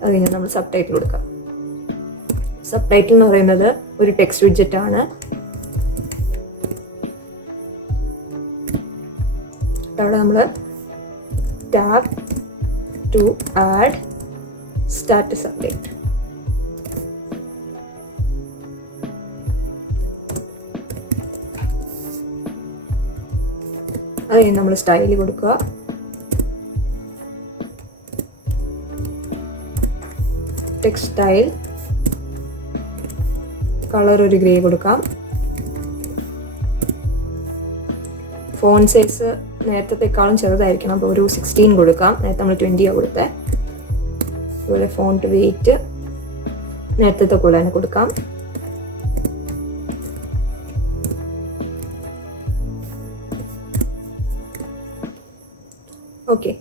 അത് കഴിഞ്ഞാൽ നമ്മൾ സബ് ടൈറ്റിൽ കൊടുക്കാം. സബ് ടൈറ്റിൽ എന്ന് പറയുന്നത് ഒരു ടെക്സ്റ്റ് വിഡ്ജറ്റ് ആണ്. അവിടെ നമ്മൾ tap to add status update, അത് കഴിഞ്ഞ് നമ്മൾ സ്റ്റൈൽ കൊടുക്കുക. ടെക്സ്റ്റ് സ്റ്റൈൽ, കളർ ഒരു ഗ്രേ കൊടുക്കാം. ഫോൺ സൈസ് നേരത്തെക്കാളും ചെറുതായിരിക്കണം, അപ്പോൾ ഒരു 16 കൊടുക്കാം. നേരത്തെ നമ്മൾ 20 കൊടുത്തേ. അതുപോലെ ഫോണ്ട് വെയിറ്റ് നേരത്തെ പോലെ തന്നെ കൊടുക്കാം. ഓക്കെ,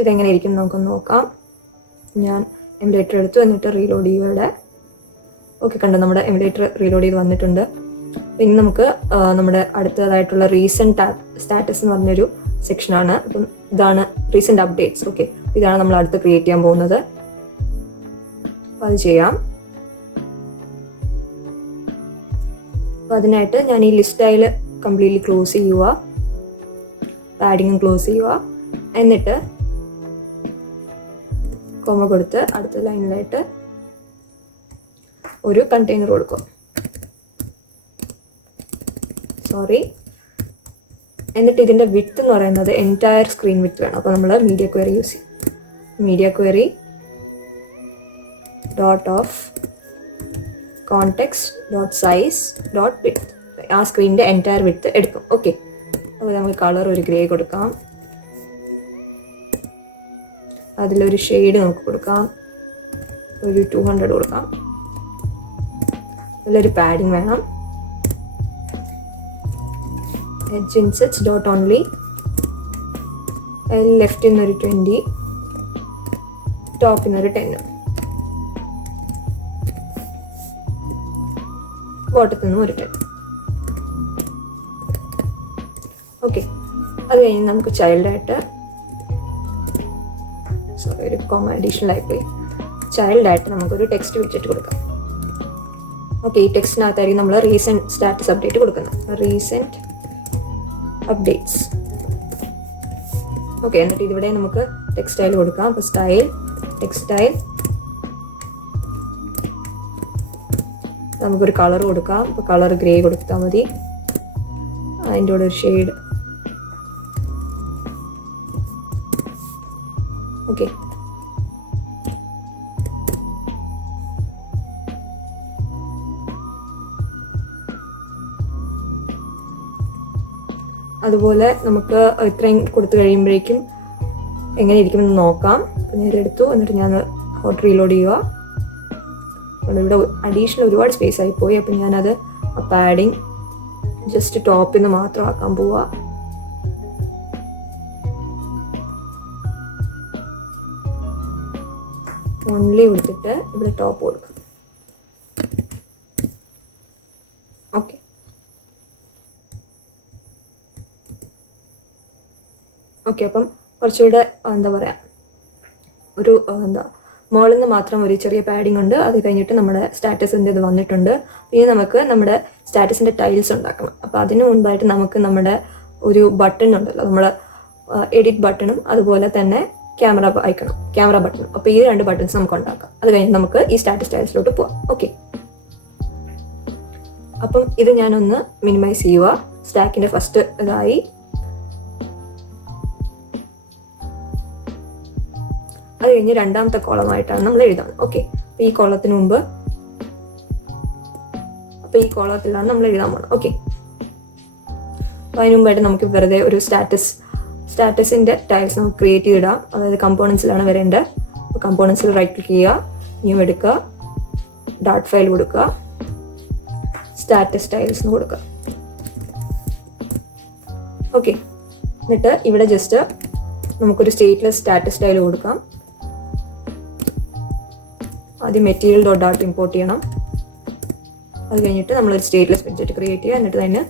ഇതെങ്ങനെ ഇരിക്കും നമുക്കൊന്ന് നോക്കാം. ഞാൻ എമുലേറ്റർ എടുത്തു, എന്നിട്ട് റീലോഡ് ചെയ്യുകയുടെ. ഓക്കെ, കണ്ടോ, നമ്മുടെ എമുലേറ്റർ റീലോഡ് ചെയ്ത് വന്നിട്ടുണ്ട്. ഇനി നമുക്ക് നമ്മുടെ അടുത്തതായിട്ടുള്ള റീസെൻറ്റ് സ്റ്റാറ്റസ് എന്ന് പറഞ്ഞൊരു സെക്ഷനാണ്. അപ്പം ഇതാണ് റീസെൻറ്റ് അപ്ഡേറ്റ്സ്. ഓക്കെ, ഇതാണ് നമ്മൾ അടുത്ത് ക്രിയേറ്റ് ചെയ്യാൻ പോകുന്നത്. അപ്പം അത് ചെയ്യാം. അപ്പം അതിനായിട്ട് ഞാൻ ഈ ലിസ്റ്റ് ആയിൽ കംപ്ലീറ്റ്ലി ക്ലോസ് ചെയ്യുക, പാഡിങ്ങും ക്ലോസ് ചെയ്യുക. എന്നിട്ട് കോമ കൊടുത്ത് അടുത്ത ലൈനിലായിട്ട് ഒരു കണ്ടെയ്നർ കൊടുക്കുക. സോറി, എന്നിട്ട് ഇതിൻ്റെ വിഡ്ത്ത് എന്ന് പറയുന്നത് എൻറ്റയർ സ്ക്രീൻ വിഡ്ത്ത് വേണം. അപ്പോൾ നമ്മൾ മീഡിയ ക്വയറി യൂസ് ചെയ്യും. Media query dot of context dot size dot width, ആ സ്ക്രീനിൻ്റെ എൻറ്റയർ വിഡ്ത്ത് എടുക്കും. ഓക്കെ, അപ്പോൾ നമുക്ക് കളർ ഒരു ഗ്രേ കൊടുക്കാം. അതിലൊരു ഷെയ്ഡ് നമുക്ക് കൊടുക്കാം, ഒരു 200 കൊടുക്കാം. അതിലൊരു പാഡിങ് വേണം. എഡ്ജ് ഇൻസെറ്റ്സ് ഡോട്ട് ഓൺലി, ലെഫ്റ്റിൽ നിന്നൊരു 20, ടോപ്പിൽ നിന്നൊരു 10, ബോട്ടത്തിൽ നിന്നും ഒരു 10. ഓക്കെ, അത് കഴിഞ്ഞ് നമുക്ക് ചൈൽഡായിട്ട്, സോറി ഒരു കോമ അഡീഷണൽ ആയിപ്പോയി, ചൈൽഡായിട്ട് നമുക്കൊരു ടെക്സ്റ്റ് വിഡ്ജറ്റ് കൊടുക്കാം. ഓക്കെ, ഈ ടെക്സ്റ്റിനകത്തായിരിക്കും നമ്മൾ റീസെൻറ്റ് സ്റ്റാറ്റസ് അപ്ഡേറ്റ് കൊടുക്കുന്നത്. Recent updates. ഓക്കെ, എന്നിട്ട് ഇതിവിടെ നമുക്ക് ടെക്സ്റ്റൈൽ കൊടുക്കാം. അപ്പോൾ സ്റ്റൈൽ, ടെക്സ്റ്റൈൽ, നമുക്കൊരു കളർ കൊടുക്കാം. അപ്പോൾ കളർ ഗ്രേ കൊടുത്താൽ മതി. അതിൻ്റെ കൂടെ ഒരു ഷെയ്ഡ്. ഓക്കെ, അതുപോലെ നമുക്ക് ഇത്രയും കൊടുത്തു കഴിയുമ്പോഴേക്കും എങ്ങനെ ഇരിക്കുമെന്ന് നോക്കാം. നേരെ എടുത്തു, എന്നിട്ട് ഞാൻ ഹോട്ട് റീലോഡ് ചെയ്യുക. ഇവിടെ അഡീഷണൽ ഒരുപാട് സ്പേസ് ആയിപ്പോയി. അപ്പം ഞാനത് പാഡിങ് ജസ്റ്റ് ടോപ്പിൽ നിന്ന് മാത്രം ആക്കാൻ പോവുക. ഓൺലി കൊടുത്തിട്ട് ഇവിടെ ടോപ്പ് കൊടുക്കാം. ഓക്കെ, ഓക്കെ, അപ്പം കുറച്ചുകൂടെ എന്താ പറയുക, ഒരു മുകളിൽ നിന്ന് മാത്രം ഒരു ചെറിയ പാഡിങ് ഉണ്ട്. അത് കഴിഞ്ഞിട്ട് നമ്മുടെ സ്റ്റാറ്റസിൻ്റെ ഇത് വന്നിട്ടുണ്ട്. ഇനി നമുക്ക് നമ്മുടെ സ്റ്റാറ്റസിൻ്റെ ടൈൽസ് ഉണ്ടാക്കണം. അപ്പോൾ അതിന് മുൻപായിട്ട് നമുക്ക് നമ്മുടെ ഒരു ബട്ടൺ ഉണ്ടല്ലോ, നമ്മുടെ എഡിറ്റ് ബട്ടണും അതുപോലെ തന്നെ ക്യാമറ ബട്ടണും. അപ്പോൾ ഈ 2 ബട്ടൺസ് നമുക്ക് ഉണ്ടാക്കാം. അത് കഴിഞ്ഞ് നമുക്ക് ഈ സ്റ്റാറ്റസ് ടൈൽസിലോട്ട് പോവാം. ഓക്കെ, അപ്പം ഇത് ഞാനൊന്ന് മിനിമൈസ് ചെയ്യുക. സ്റ്റാക്കിൻ്റെ ഫസ്റ്റ് ഇതായി. അത് കഴിഞ്ഞ് രണ്ടാമത്തെ കോളമായിട്ടാണ് നമ്മൾ എഴുതുന്നത്. ഓക്കെ, അപ്പോൾ ഈ കോളത്തിന് മുമ്പ്, അപ്പോൾ ഈ കോളത്തിലാണ് നമ്മൾ എഴുതാൻ പോകുന്നത്. ഓക്കെ, അപ്പോൾ അതിന് മുമ്പായിട്ട് നമുക്ക് വെറുതെ ഒരു സ്റ്റാറ്റസിൻ്റെ ടൈൽസ് നമുക്ക് ക്രിയേറ്റ് ചെയ്തിടാം. അതായത് കമ്പോണൻസിലാണ് വരേണ്ടത്. അപ്പോൾ കമ്പോണൻസിൽ റൈറ്റ് ക്ലിക്ക് ചെയ്യുക, ന്യൂ എടുക്കുക, ഡാറ്റ് ഫയൽ കൊടുക്കുക, സ്റ്റാറ്റസ് സ്റ്റൈൽസ് എന്ന് കൊടുക്കുക. ഓക്കെ, എന്നിട്ട് ഇവിടെ ജസ്റ്റ് നമുക്കൊരു സ്റ്റേറ്റ്ലെസ് സ്റ്റാറ്റസ് സ്റ്റൈൽ കൊടുക്കാം. ആദ്യം മെറ്റീരിയൽ ഡോട്ട് ഡാറ്റ് ഇമ്പോർട്ട് ചെയ്യണം. അത് കഴിഞ്ഞിട്ട് നമ്മളൊരു സ്റ്റേറ്റ്ലെസ് ബഡ്ജറ്റ് ക്രിയേറ്റ് ചെയ്യുക. എന്നിട്ട് അതിന്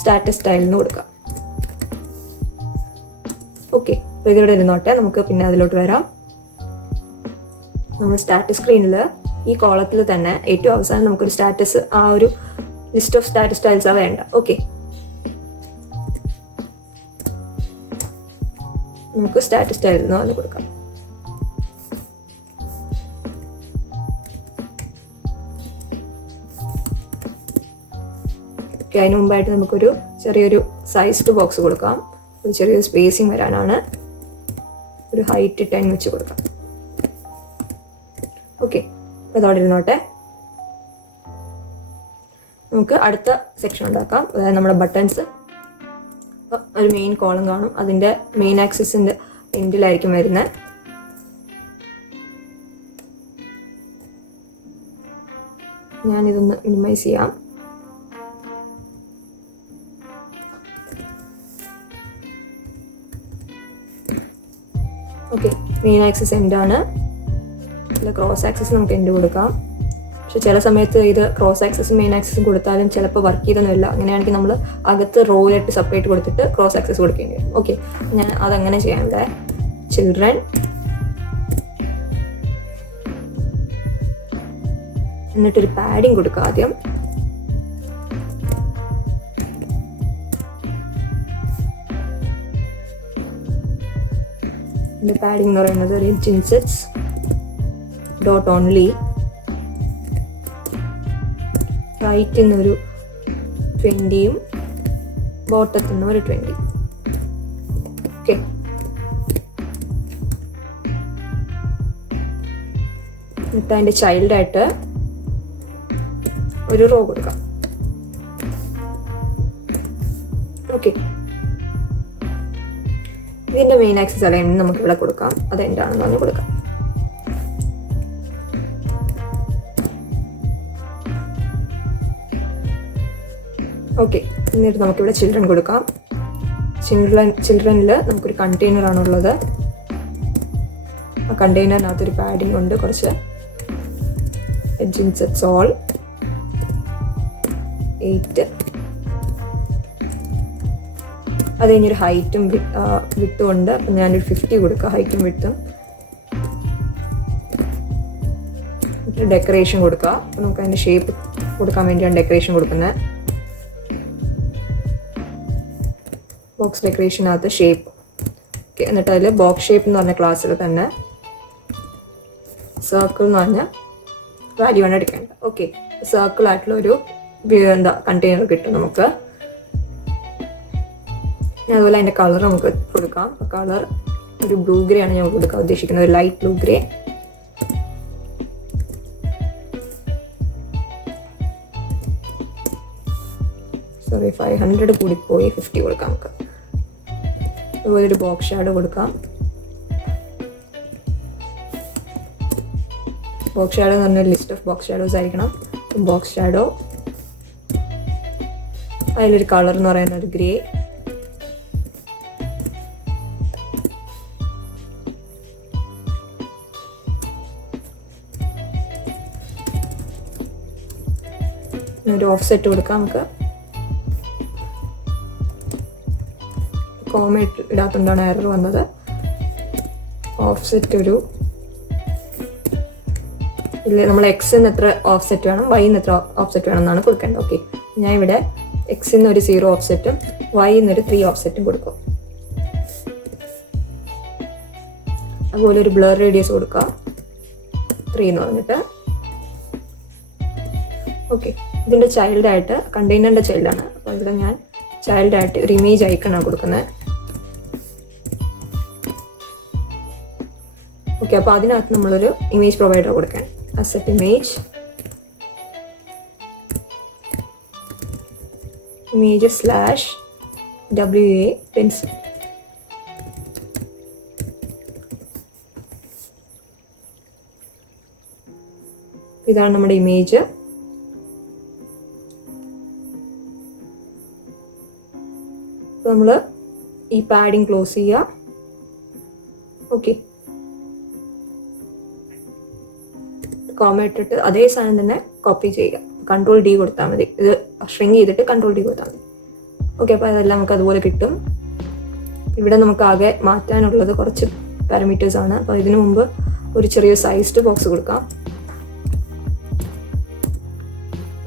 സ്റ്റാറ്റസ് സ്റ്റൈൽ എന്ന് കൊടുക്കാം. ഓക്കെ, അപ്പോൾ ഇതിവിടെ ഇരുന്നോട്ടെ. നമുക്ക് പിന്നെ അതിലോട്ട് വരാം. നമ്മൾ സ്റ്റാറ്റസ് സ്ക്രീനിൽ ഈ കോളത്തിൽ തന്നെ ഏറ്റവും അവസാനം നമുക്കൊരു സ്റ്റാറ്റസ്, ആ ഒരു ലിസ്റ്റ് ഓഫ് സ്റ്റാറ്റസ് സ്റ്റൈൽസാണ് വേണ്ട. ഓക്കെ, നമുക്ക് സ്റ്റാറ്റസ് സ്റ്റൈൽ എന്ന് പറഞ്ഞ് കൊടുക്കാം. ഓക്കെ, അതിന് മുമ്പായിട്ട് നമുക്കൊരു ചെറിയൊരു സൈസ്ഡ് ബോക്സ് കൊടുക്കാം. ഒരു ചെറിയൊരു സ്പേസിങ് വരാനാണ്. ഒരു ഹൈറ്റ് 10 വെച്ച് കൊടുക്കാം. ഓക്കെ, അതോടെ ഇരുന്നോട്ടെ. നമുക്ക് അടുത്ത സെക്ഷൻ ഉണ്ടാക്കാം. അതായത് നമ്മുടെ ബട്ടൺസ്. ഒരു മെയിൻ കോളം കാണും, അതിൻ്റെ മെയിൻ ആക്സിസിൻ്റെ എൻഡിലായിരിക്കും വരുന്നത്. ഞാനിതൊന്ന് മിനിമൈസ് ചെയ്യാം. ഓക്കെ, മെയിൻ ആക്സിസ് എൻഡാണ്. അല്ല, ക്രോസ് ആക്സിസ് നമുക്ക് എൻഡ് കൊടുക്കാം. പക്ഷെ ചില സമയത്ത് ഇത് ക്രോസ് ആക്സിസും മെയിൻ ആക്സിസും കൊടുത്താലും ചിലപ്പോൾ വർക്ക് ചെയ്തൊന്നുമില്ല. അങ്ങനെയാണെങ്കിൽ നമ്മൾ അകത്ത് റോ ആയിട്ട് സെപ്പറേറ്റ് കൊടുത്തിട്ട് ക്രോസ് ആക്സിസ് കൊടുക്കേണ്ടി വരും. ഓക്കെ, ഞാൻ അതങ്ങനെ ചെയ്യാനുണ്ട്. ചിൽഡ്രൻ, എന്നിട്ടൊരു പാഡിങ് കൊടുക്കുക ആദ്യം. പാഡിങ് എന്ന് പറയുന്നത് ഇൻസെറ്റ്സ് ഡോട്ട് ഓൺലി റൈറ്റിൽ നിന്നൊരു 20യും ബോട്ടത്തിൽ നിന്ന് ഒരു 20. ഓക്കെ, എന്നിട്ട് അതിൻ്റെ ചൈൽഡായിട്ട് ഒരു റോ കൊടുക്കാം. ഓക്കെ, ഇതിൻ്റെ മെയിൻ ആക്സിസ് അലൈൻമെന്റ് നമുക്ക് ഇവിടെ കൊടുക്കാം. അത് എന്താണെന്ന് പറഞ്ഞ് കൊടുക്കാം. ഓക്കെ, എന്നിട്ട് നമുക്കിവിടെ ചിൽഡ്രൻ കൊടുക്കാം. ചിൽഡ്രനിൽ നമുക്കൊരു കണ്ടെയ്നർ ആണുള്ളത്. ആ കണ്ടെയ്നറിനകത്തൊരു പാഡിങ് ഉണ്ട്, കുറച്ച് എഡ്ജ് ഇൻസെറ്റ്സ് ഓൾ 8. അത് കഴിഞ്ഞൊരു ഹൈറ്റും വിട്ടും ഉണ്ട്. അപ്പം ഞാനൊരു 50 കൊടുക്കാം, ഹൈറ്റും വിട്ടും. ഡെക്കറേഷൻ കൊടുക്കുക. അപ്പം നമുക്ക് അതിൻ്റെ ഷേപ്പ് കൊടുക്കാൻ വേണ്ടിയാണ് ഡെക്കറേഷൻ കൊടുക്കുന്നത്. Box ഡെക്കറേഷനകത്ത് shape. ഓക്കെ, എന്നിട്ട് അതിൽ ബോക്സ് ഷേപ്പ് എന്ന് പറഞ്ഞ ക്ലാസ്സിൽ തന്നെ സർക്കിൾ എന്ന് പറഞ്ഞ വാല്യൂ ആണ് എടുക്കേണ്ടത്. ഓക്കെ, സർക്കിളായിട്ടുള്ള ഒരു കണ്ടെയ്നർ കിട്ടും നമുക്ക്. അതുപോലെ അതിൻ്റെ കളർ നമുക്ക് കൊടുക്കാം. കളർ ഒരു ബ്ലൂ ഗ്രേ ആണ് ഞാൻ കൊടുക്കാൻ ഉദ്ദേശിക്കുന്നത്, ഒരു ലൈറ്റ് ബ്ലൂ ഗ്രേ. സോറി, 500 കൂടിപ്പോയി, 50 കൊടുക്കാം നമുക്ക്. അതുപോലെ ഒരു ബോക്സ് ഷാഡോ കൊടുക്കാം. ബോക്സ് ഷാഡോ എന്ന് പറഞ്ഞൊരു ലിസ്റ്റ് ഓഫ് ബോക്സ് ഷാഡോസ് ആയിരിക്കണം. ബോക്സ് ഷാഡോ, അതിലൊരു കളർ എന്ന് പറയുന്ന ഒരു ഗ്രേ. ഒരു ഓഫ് സെറ്റ് കൊടുക്കാം നമുക്ക്. കോമ ഇടാത്തതുകൊണ്ടാണ് എറർ വന്നത്. ഓഫ് സെറ്റ് ഒരു ഇല്ല, നമ്മൾ എക്സിന് എത്ര ഓഫ് സെറ്റ് വേണം, വൈന്ന് എത്ര ഓഫ് സെറ്റ് വേണം എന്നാണ് കൊടുക്കേണ്ടത്. ഓക്കെ, ഞാൻ ഇവിടെ എക്സിന്ന് ഒരു 0 ഓഫ് സെറ്റും വൈന്നൊരു 3 ഓഫ് സെറ്റും കൊടുക്കും. അതുപോലെ ഒരു ബ്ലർ റേഡിയസ് കൊടുക്കുക, 3 എന്ന് പറഞ്ഞിട്ട്. ഓക്കെ, ഇതിൻ്റെ ചൈൽഡായിട്ട് കണ്ടെയ്നറിൻ്റെ ചൈൽഡാണ്. അപ്പോൾ ഇവിടെ ഞാൻ ചൈൽഡായിട്ട് ഒരു ഇമേജ് ഐക്കണാണ് കൊടുക്കുന്നത്. ഓക്കെ, അപ്പോൾ അതിനകത്ത് നമ്മളൊരു ഇമേജ് പ്രൊവൈഡർ കൊടുക്കാൻ. Asset image /WA pencil. ഇതാണ് നമ്മുടെ ഇമേജ്. നമ്മൾ ഈ പാഡിങ് ക്ലോസ് ചെയ്യുക. ഓക്കെ, കോമ ഇട്ടിട്ട് അതേ സാധനം തന്നെ കോപ്പി ചെയ്യുക. കൺട്രോൾ ഡി കൊടുത്താൽ മതി. ഇത് ഷ്രിങ്ക് ചെയ്തിട്ട് കൺട്രോൾ ഡി കൊടുത്താൽ മതി. ഓക്കെ, അപ്പോൾ അതെല്ലാം നമുക്ക് അതുപോലെ കിട്ടും. ഇവിടെ നമുക്ക് ആകെ മാറ്റാനുള്ളത് കുറച്ച് പാരാമീറ്റേഴ്സ് ആണ്. അപ്പോൾ ഇതിനു മുമ്പ് ഒരു ചെറിയ സൈസ്ഡ് ബോക്സ് കൊടുക്കാം.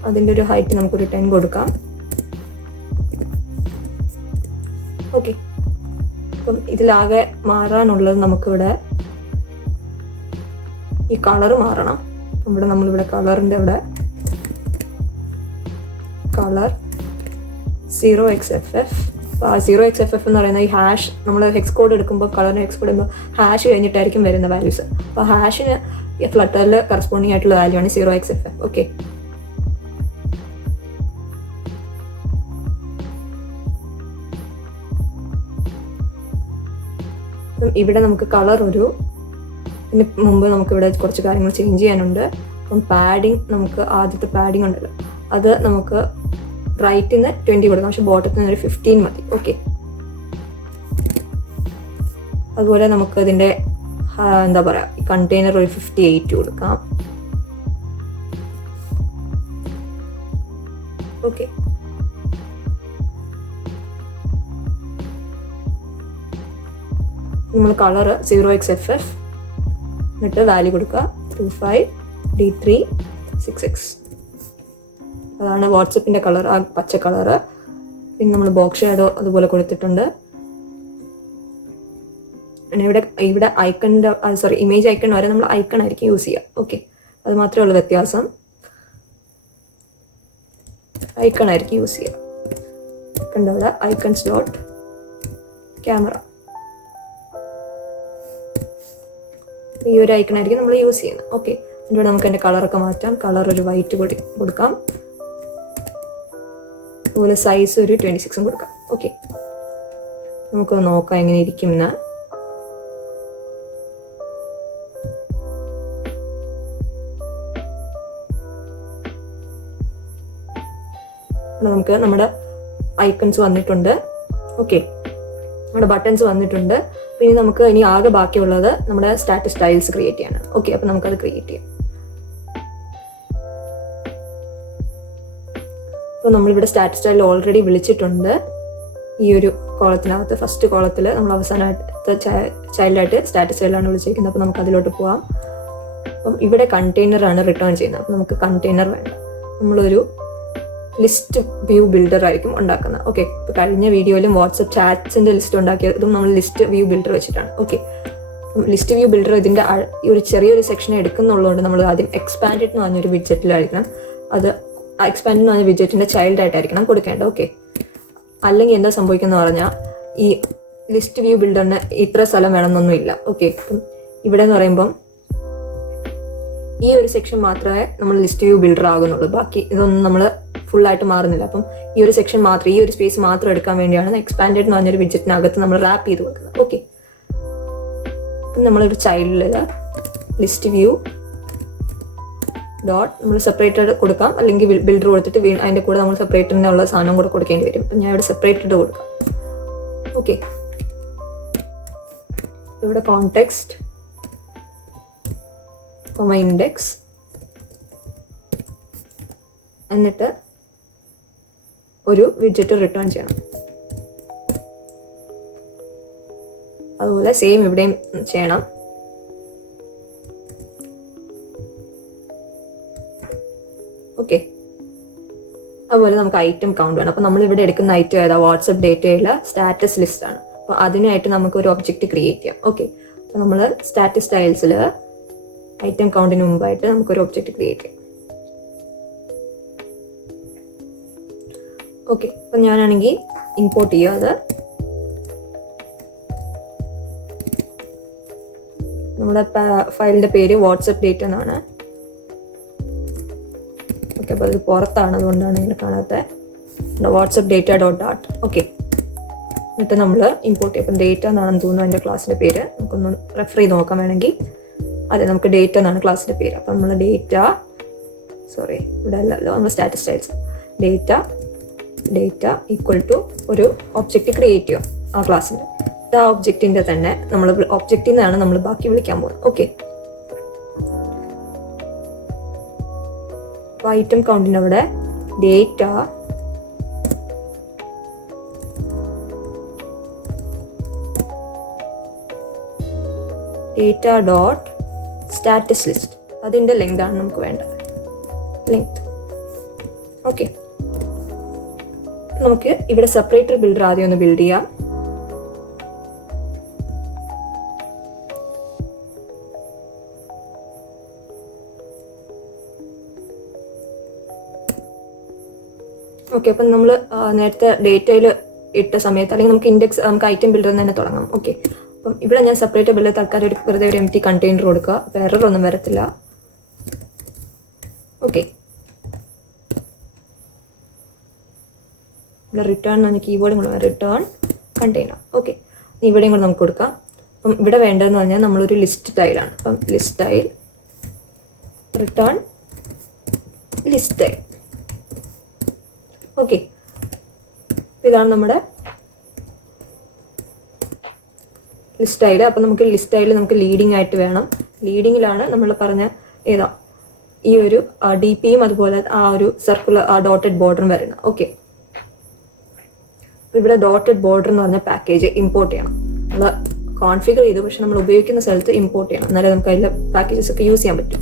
അതിൻ്റെ ഒരു ഹൈറ്റ് നമുക്കൊരു 10 കൊടുക്കാം. ഓക്കെ, അപ്പം ഇതിലാകെ മാറാനുള്ളത് നമുക്കിവിടെ ഈ കളർ മാറണം. ഇവിടെ നമ്മളിവിടെ കളറിൻ്റെ ഇവിടെ കളർ 0xFF. അപ്പോൾ ആ 0xFF എന്ന് പറയുന്ന ഈ ഹാഷ് നമ്മൾ ഹെക്സ് കോഡ് എടുക്കുമ്പോൾ കളറിന് ഹെക്സ് കോഡ് എടുക്കുമ്പോൾ ഹാഷ് കഴിഞ്ഞിട്ടായിരിക്കും വരുന്ന വാല്യൂസ്. അപ്പോൾ ഹാഷിന് ഫ്ലട്ടറിൽ കറസ്പോണ്ടിങ് ആയിട്ടുള്ള വാല്യൂ ആണ് 0xFF. ഓക്കെ, ഇവിടെ നമുക്ക് കളർ ഇതിന് മുമ്പ് നമുക്കിവിടെ കുറച്ച് കാര്യങ്ങൾ ചേഞ്ച് ചെയ്യാനുണ്ട്. അപ്പം പാഡിങ്, നമുക്ക് ആദ്യത്തെ പാഡിങ് ഉണ്ടല്ലോ അത് നമുക്ക് റൈറ്റിൽ നിന്ന് 20 കൊടുക്കാം, പക്ഷെ ബോട്ടത്തിൽ നിന്ന് ഒരു 15 മതി. ഓക്കെ, അതുപോലെ നമുക്ക് ഇതിൻ്റെ എന്താ പറയുക കണ്ടെയ്നർ ഒരു 58 കൊടുക്കാം. ഓക്കെ, നമ്മൾ കളർ 0xFF എന്നിട്ട് വാല്യൂ കൊടുക്കുക 25D366. അതാണ് വാട്സപ്പിൻ്റെ കളർ, ആ പച്ച കളറ്. പിന്നെ നമ്മൾ ബോക്സ് ഷാഡോ അതുപോലെ കൊടുത്തിട്ടുണ്ട്. പിന്നെ ഇവിടെ ഐക്കണിൻ്റെ ഇമേജ് ഐക്കൺ വരെ നമ്മൾ ഐക്കൺ ആയിരിക്കും യൂസ് ചെയ്യുക. ഓക്കെ, അത് മാത്രമേ ഉള്ളൂ വ്യത്യാസം. ഐക്കൺ ആയിരിക്കും യൂസ് ചെയ്യുക. കണ്ട ഇവിടെ ഐക്കൺസ് ഡോട്ട് ക്യാമറ, ഈ ഒരു ഐക്കൺ ആയിരിക്കും നമ്മൾ യൂസ് ചെയ്യുന്നത്. ഓക്കെ, അതിലൂടെ നമുക്ക് അതിൻ്റെ കളറൊക്കെ മാറ്റാം. കളർ ഒരു വൈറ്റ് കൊടുക്കാം. അതുപോലെ സൈസ് ഒരു 26 കൊടുക്കാം. ഓക്കെ, നമുക്ക് നോക്കാം എങ്ങനെ ഇരിക്കുന്ന. നമുക്ക് നമ്മുടെ ഐക്കൺസ് വന്നിട്ടുണ്ട്. ഓക്കെ, നമ്മുടെ ബട്ടൺസ് വന്നിട്ടുണ്ട്. പിന്നെ നമുക്ക് ഇനി ആകെ ബാക്കിയുള്ളത് നമ്മുടെ സ്റ്റാറ്റസ് സ്റ്റൈൽസ് ക്രിയേറ്റ് ചെയ്യാനാണ്. ഓക്കെ, അപ്പോൾ നമുക്കത് ക്രിയേറ്റ് ചെയ്യാം. അപ്പോൾ നമ്മളിവിടെ സ്റ്റാറ്റസ് സ്റ്റൈൽ ഓൾറെഡി വിളിച്ചിട്ടുണ്ട്. ഈ ഒരു കോളത്തിനകത്ത് ഫസ്റ്റ് കോളത്തിൽ നമ്മൾ അവസാനമായിട്ട് ചൈൽഡായിട്ട് സ്റ്റാറ്റസ് സ്റ്റൈലാണ് വിളിച്ചിരിക്കുന്നത്. അപ്പോൾ നമുക്ക് അതിലോട്ട് പോവാം. അപ്പം ഇവിടെ കണ്ടെയ്നറാണ് റിട്ടേൺ ചെയ്യുന്നത്. അപ്പോൾ നമുക്ക് കണ്ടെയ്നർ വേണ്ട, നമ്മളൊരു ലിസ്റ്റ് വ്യൂ ബിൽഡർ ആയിരിക്കും ഉണ്ടാക്കുന്നത്. ഓക്കെ, ഇപ്പോൾ കഴിഞ്ഞ വീഡിയോയിലും വാട്സപ്പ് ചാറ്റ്സിൻ്റെ ലിസ്റ്റ് ഉണ്ടാക്കിയതും നമ്മൾ ലിസ്റ്റ് വ്യൂ ബിൽഡർ വെച്ചിട്ടാണ്. ഓക്കെ, ലിസ്റ്റ് വ്യൂ ബിൽഡർ ഇതിൻ്റെ ഒരു ചെറിയൊരു സെക്ഷൻ എടുക്കുന്നുള്ളതുകൊണ്ട് നമ്മൾ ആദ്യം എക്സ്പാൻഡഡ് എന്ന് പറഞ്ഞൊരു വിഡ്ജറ്റിലായിരിക്കണം അത് എക്സ്പാൻഡ് എന്ന് പറഞ്ഞ വിഡ്ജറ്റിൻ്റെ ചൈൽഡായിട്ടായിരിക്കണം കൊടുക്കേണ്ടത്. ഓക്കെ, അല്ലെങ്കിൽ എന്താ സംഭവിക്കുന്നത് പറഞ്ഞാൽ ഈ ലിസ്റ്റ് വ്യൂ ബിൽഡറിന് ഇത്ര സ്ഥലം വേണമെന്നൊന്നുമില്ല. ഓക്കെ, അപ്പം ഇവിടെ എന്ന് പറയുമ്പം ഈ ഒരു സെക്ഷൻ മാത്രമേ നമ്മൾ ലിസ്റ്റ് വ്യൂ ബിൽഡർ ആകുന്നുള്ളൂ. ബാക്കി ഇതൊന്നും നമ്മൾ ഫുള്ളായിട്ട് മാറുന്നില്ല. അപ്പം ഈ ഒരു സെക്ഷൻ മാത്രം, ഈ ഒരു സ്പേസ് മാത്രം എടുക്കാൻ വേണ്ടിയാണ് എക്സ്പാൻഡഡ് എന്ന് പറഞ്ഞൊരു വിഡ്ജറ്റിനകത്ത് നമ്മൾ റാപ്പ് ചെയ്ത് കൊടുക്കുന്നത്. ഓക്കെ, അപ്പം നമ്മളൊരു ചൈൽഡിൽ ലിസ്റ്റ് വ്യൂ ഡോട്ട് നമ്മൾ സെപ്പറേറ്റഡ് കൊടുക്കാം, അല്ലെങ്കിൽ ബിൽഡർ കൊടുത്തിട്ട് അതിൻ്റെ കൂടെ നമ്മൾ സെപ്പറേറ്ററിനുള്ള സാധനം കൂടെ കൊടുക്കേണ്ടി വരും. അപ്പം ഞാൻ ഇവിടെ സെപ്പറേറ്റഡ് കൊടുക്കാം. ഓക്കെ, ഇവിടെ കോണ്ടെക്സ്റ്റ് ഇൻഡെക്സ് എന്നിട്ട് ഒരു വിഡ്ജറ്റ് റിട്ടേൺ ചെയ്യണം. അതുപോലെ സെയിം ഇവിടെയും ചെയ്യണം. ഓക്കെ, അതുപോലെ നമുക്ക് ഐറ്റം കൗണ്ട് വേണം. അപ്പോൾ നമ്മളിവിടെ എടുക്കുന്ന ഐറ്റം ഏതാ? വാട്സപ്പ് ഡേറ്റയുള്ള സ്റ്റാറ്റസ് ലിസ്റ്റ് ആണ്. അപ്പോൾ അതിനായിട്ട് നമുക്ക് ഒരു ഒബ്ജക്റ്റ് ക്രിയേറ്റ് ചെയ്യാം. ഓക്കെ, അപ്പോൾ നമ്മൾ സ്റ്റാറ്റസ് സ്റ്റൈൽസിൽ ഐറ്റം കൗണ്ടിന് മുമ്പായിട്ട് നമുക്കൊരു ഒബ്ജക്റ്റ് ക്രിയേറ്റ് ചെയ്യാം. ഓക്കെ, അപ്പം ഞാനാണെങ്കിൽ ഇമ്പോർട്ട് ചെയ്യുക. അത് നമ്മുടെ ഫയലിൻ്റെ പേര് വാട്സപ്പ് ഡേറ്റ എന്നാണ്. ഓക്കെ, അപ്പോൾ അത് പുറത്താണ്, അതുകൊണ്ടാണ് ഇങ്ങനെ കാണാത്തത്. WhatsApp data dot dot. Okay, എന്നിട്ട് നമ്മൾ ഇമ്പോർട്ട് ചെയ്യും. അപ്പം ഡേറ്റ എന്നാണെന്ന് തോന്നുന്നു എൻ്റെ ക്ലാസ്സിൻ്റെ പേര്. നമുക്കൊന്ന് റെഫർ ചെയ്ത് നോക്കാൻ വേണമെങ്കിൽ അതെ, നമുക്ക് ഡേറ്റ എന്നാണ് ക്ലാസ്സിൻ്റെ പേര്. അപ്പം നമ്മൾ ഡേറ്റ സോറി ഇവിടെ അല്ലല്ലോ, നമ്മൾ static styles data equal to ഒരു ഒബ്ജക്റ്റ് ക്രിയേറ്റ് ചെയ്യുക ആ ക്ലാസ്സിൻ്റെ. ആ ഒബ്ജക്റ്റിൻ്റെ തന്നെ നമ്മൾ ഒബ്ജക്റ്റിൽ നിന്നാണ് നമ്മൾ ബാക്കി വിളിക്കാൻ പോകുന്നത്. ഓക്കെ, ഐറ്റം കൗണ്ടിൻ്റെ അവിടെ ഡേറ്റ ഡോട്ട് സ്റ്റാറ്റസ് ലിസ്റ്റ്, അതിൻ്റെ ലെങ്ത് ആണ് നമുക്ക് വേണ്ടത്, ലെങ്ത്. ഓക്കെ, നമുക്ക് ഇവിടെ സെപ്പറേറ്റർ ബിൽഡർ ആദ്യം ഒന്ന് ബിൽഡ് ചെയ്യാം. ഓക്കെ, അപ്പം നമ്മൾ നേരത്തെ ഡേറ്റയിൽ ഇട്ട സമയത്ത് അല്ലെങ്കിൽ നമുക്ക് ഐറ്റം ബിൽഡർ തന്നെ തുടങ്ങാം. ഓക്കെ, അപ്പം ഇവിടെ ഞാൻ സെപ്പറേറ്റ് ബിൽഡർ തൽക്കാലം വെറുതെ ഒരു എംപ്റ്റി കണ്ടെയ്നർ കൊടുക്കുക, അപ്പോൾ എറർ ഒന്നും വരത്തില്ല. ഓക്കെ, ഇവിടെ റിട്ടേൺ എന്ന് പറഞ്ഞാൽ കീബോർഡും കൂടെ റിട്ടേൺ കണ്ടെയ്നർ. ഓക്കെ, ഇവിടെയും കൂടെ നമുക്ക് കൊടുക്കാം. അപ്പം ഇവിടെ വേണ്ടതെന്ന് പറഞ്ഞാൽ നമ്മളൊരു ലിസ്റ്റ് സ്റ്റൈലാണ്. അപ്പം list style return list style. Okay, ഇതാണ് നമ്മുടെ ലിസ്റ്റ് സ്റ്റൈൽ. അപ്പം നമുക്ക് ലിസ്റ്റ് സ്റ്റൈൽ നമുക്ക് ലീഡിങ് ആയിട്ട് വേണം. ലീഡിങ്ങിലാണ് നമ്മൾ പറഞ്ഞ ഏതാ ഈ ഒരു ഡി പിയും അതുപോലെ ആ ഒരു സർക്കുലർ ഡോട്ടഡ് ബോർഡറും വരുന്നത്. ഓക്കെ, ഇവിടെ ഡോട്ടഡ് ബോർഡർ എന്ന് പറഞ്ഞ പാക്കേജ് ഇമ്പോർട്ട് ചെയ്യണം. നമ്മൾ കോൺഫിഗർ ചെയ്തു, പക്ഷെ നമ്മൾ ഉപയോഗിക്കുന്ന സ്ഥലത്ത് ഇമ്പോർട്ട് ചെയ്യണം, എന്നാലേ നമുക്ക് അതിലെ പാക്കേജസ് ഒക്കെ യൂസ് ചെയ്യാൻ പറ്റും.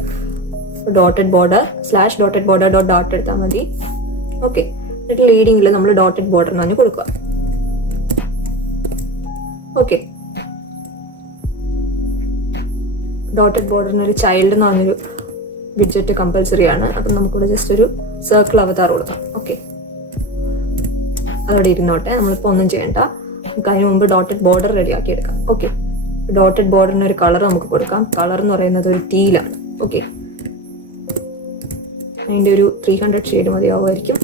ഡോട്ടഡ് ബോർഡർ /.border.dart എടുത്താൽ മതി. ഓക്കെ, എന്നിട്ട് ലീഡിങ്ങിൽ നമ്മൾ ഡോട്ടഡ് ബോർഡർ എന്ന് പറഞ്ഞ് കൊടുക്കുക. ഓക്കെ, ഡോട്ടഡ് ബോർഡറിന് ഒരു ചൈൽഡ് എന്ന് പറഞ്ഞൊരു വിഡ്ജറ്റ് കമ്പൽസറി ആണ്. അപ്പം നമുക്കിവിടെ ജസ്റ്റ് ഒരു സർക്കിൾ അവതാർ കൊടുക്കാം. ഓക്കെ, അതോടെ ഇരുന്നോട്ടെ, നമ്മളിപ്പോൾ ഒന്നും ചെയ്യണ്ട. നമുക്ക് അതിന് മുമ്പ് ഡോട്ടഡ് ബോർഡർ റെഡിയാക്കി എടുക്കാം. ഓക്കെ, ഡോട്ടഡ് ബോർഡറിന് ഒരു കളർ നമുക്ക് കൊടുക്കാം. കളർ എന്ന് പറയുന്നത് ഒരു ടീലാണ്. ഓക്കെ, അതിൻ്റെ ഒരു 300 ഷെയ്ഡ് മതിയാവുമായിരിക്കും.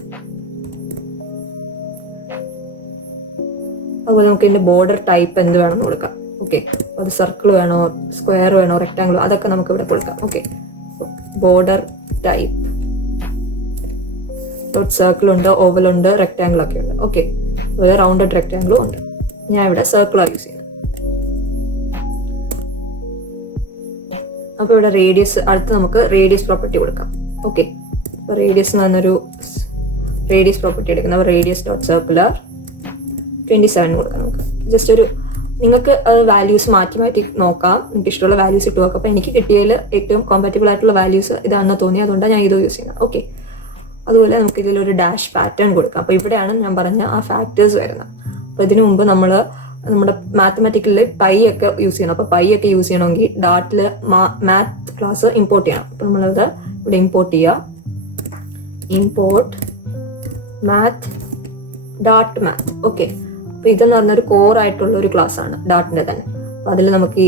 അതുപോലെ നമുക്ക് ഇതിൻ്റെ ബോർഡർ ടൈപ്പ് എന്ത് വേണമെന്ന് കൊടുക്കാം. ഓക്കെ, അത് സർക്കിൾ വേണോ, സ്ക്വയർ വേണോ, റെക്ടാങ്കിളോ, അതൊക്കെ നമുക്ക് ഇവിടെ കൊടുക്കാം. ഓക്കെ, ബോർഡർ ടൈപ്പ് സർക്കിൾ ഉണ്ട്, ഓവൽ ഉണ്ട്, റെക്ടാങ്കിൾ ഒക്കെ ഉണ്ട്. ഓക്കെ, അതുപോലെ റൗണ്ടഡ് റെക്ടാങ്കിളും ഉണ്ട്. ഞാൻ ഇവിടെ സർക്കിളാണ് യൂസ് ചെയ്യുന്നത്. അപ്പോൾ ഇവിടെ റേഡിയസ്, അടുത്ത് നമുക്ക് റേഡിയസ് പ്രോപ്പർട്ടി കൊടുക്കാം. ഓക്കെ, അപ്പോൾ റേഡിയസ് എന്ന് പറഞ്ഞൊരു റേഡിയസ് പ്രോപ്പർട്ടി എടുക്കുന്നത്. അപ്പോൾ റേഡിയസ് ഡോട്ട് സർക്കുലർ 27 കൊടുക്കാം. നമുക്ക് ജസ്റ്റ് ഒരു നിങ്ങൾക്ക് അത് വാല്യൂസ് മാറ്റി മാറ്റി നോക്കാം, നിങ്ങൾക്ക് ഇഷ്ടമുള്ള വാല്യൂസ് ഇട്ട് നോക്കാം. അപ്പോൾ എനിക്ക് കിട്ടിയതിൽ ഏറ്റവും കോമ്പാറ്റബിൾ ആയിട്ടുള്ള വാല്യൂസ് ഇതാണെന്ന് തോന്നി, അതുകൊണ്ടാണ് ഞാൻ ഇത് യൂസ് ചെയ്യുന്നത്. ഓക്കെ, അതുപോലെ നമുക്ക് ഇതിലൊരു ഡാഷ് പാറ്റേൺ കൊടുക്കാം. അപ്പോൾ ഇവിടെയാണ് ഞാൻ പറഞ്ഞ ആ ഫാക്ടേഴ്സ് വരുന്നത്. അപ്പോൾ ഇതിനു മുമ്പ് നമ്മൾ നമ്മുടെ മാത്തമാറ്റിക്കലിൽ പൈ ഒക്കെ യൂസ് ചെയ്യണം. അപ്പോൾ പൈ ഒക്കെ യൂസ് ചെയ്യണമെങ്കിൽ ഡാറ്റിൽ മാത്ത് ക്ലാസ് ഇമ്പോർട്ട് ചെയ്യണം. അപ്പോൾ നമ്മളത് ഇവിടെ ഇമ്പോർട്ട് ചെയ്യുക. Import math dot math. Okay, അപ്പോൾ ഇതെന്ന് പറഞ്ഞൊരു കോർ ആയിട്ടുള്ള ഒരു ക്ലാസ് ആണ് ഡാറ്റിൻ്റെ തന്നെ. അപ്പോൾ അതിൽ നമുക്ക് ഈ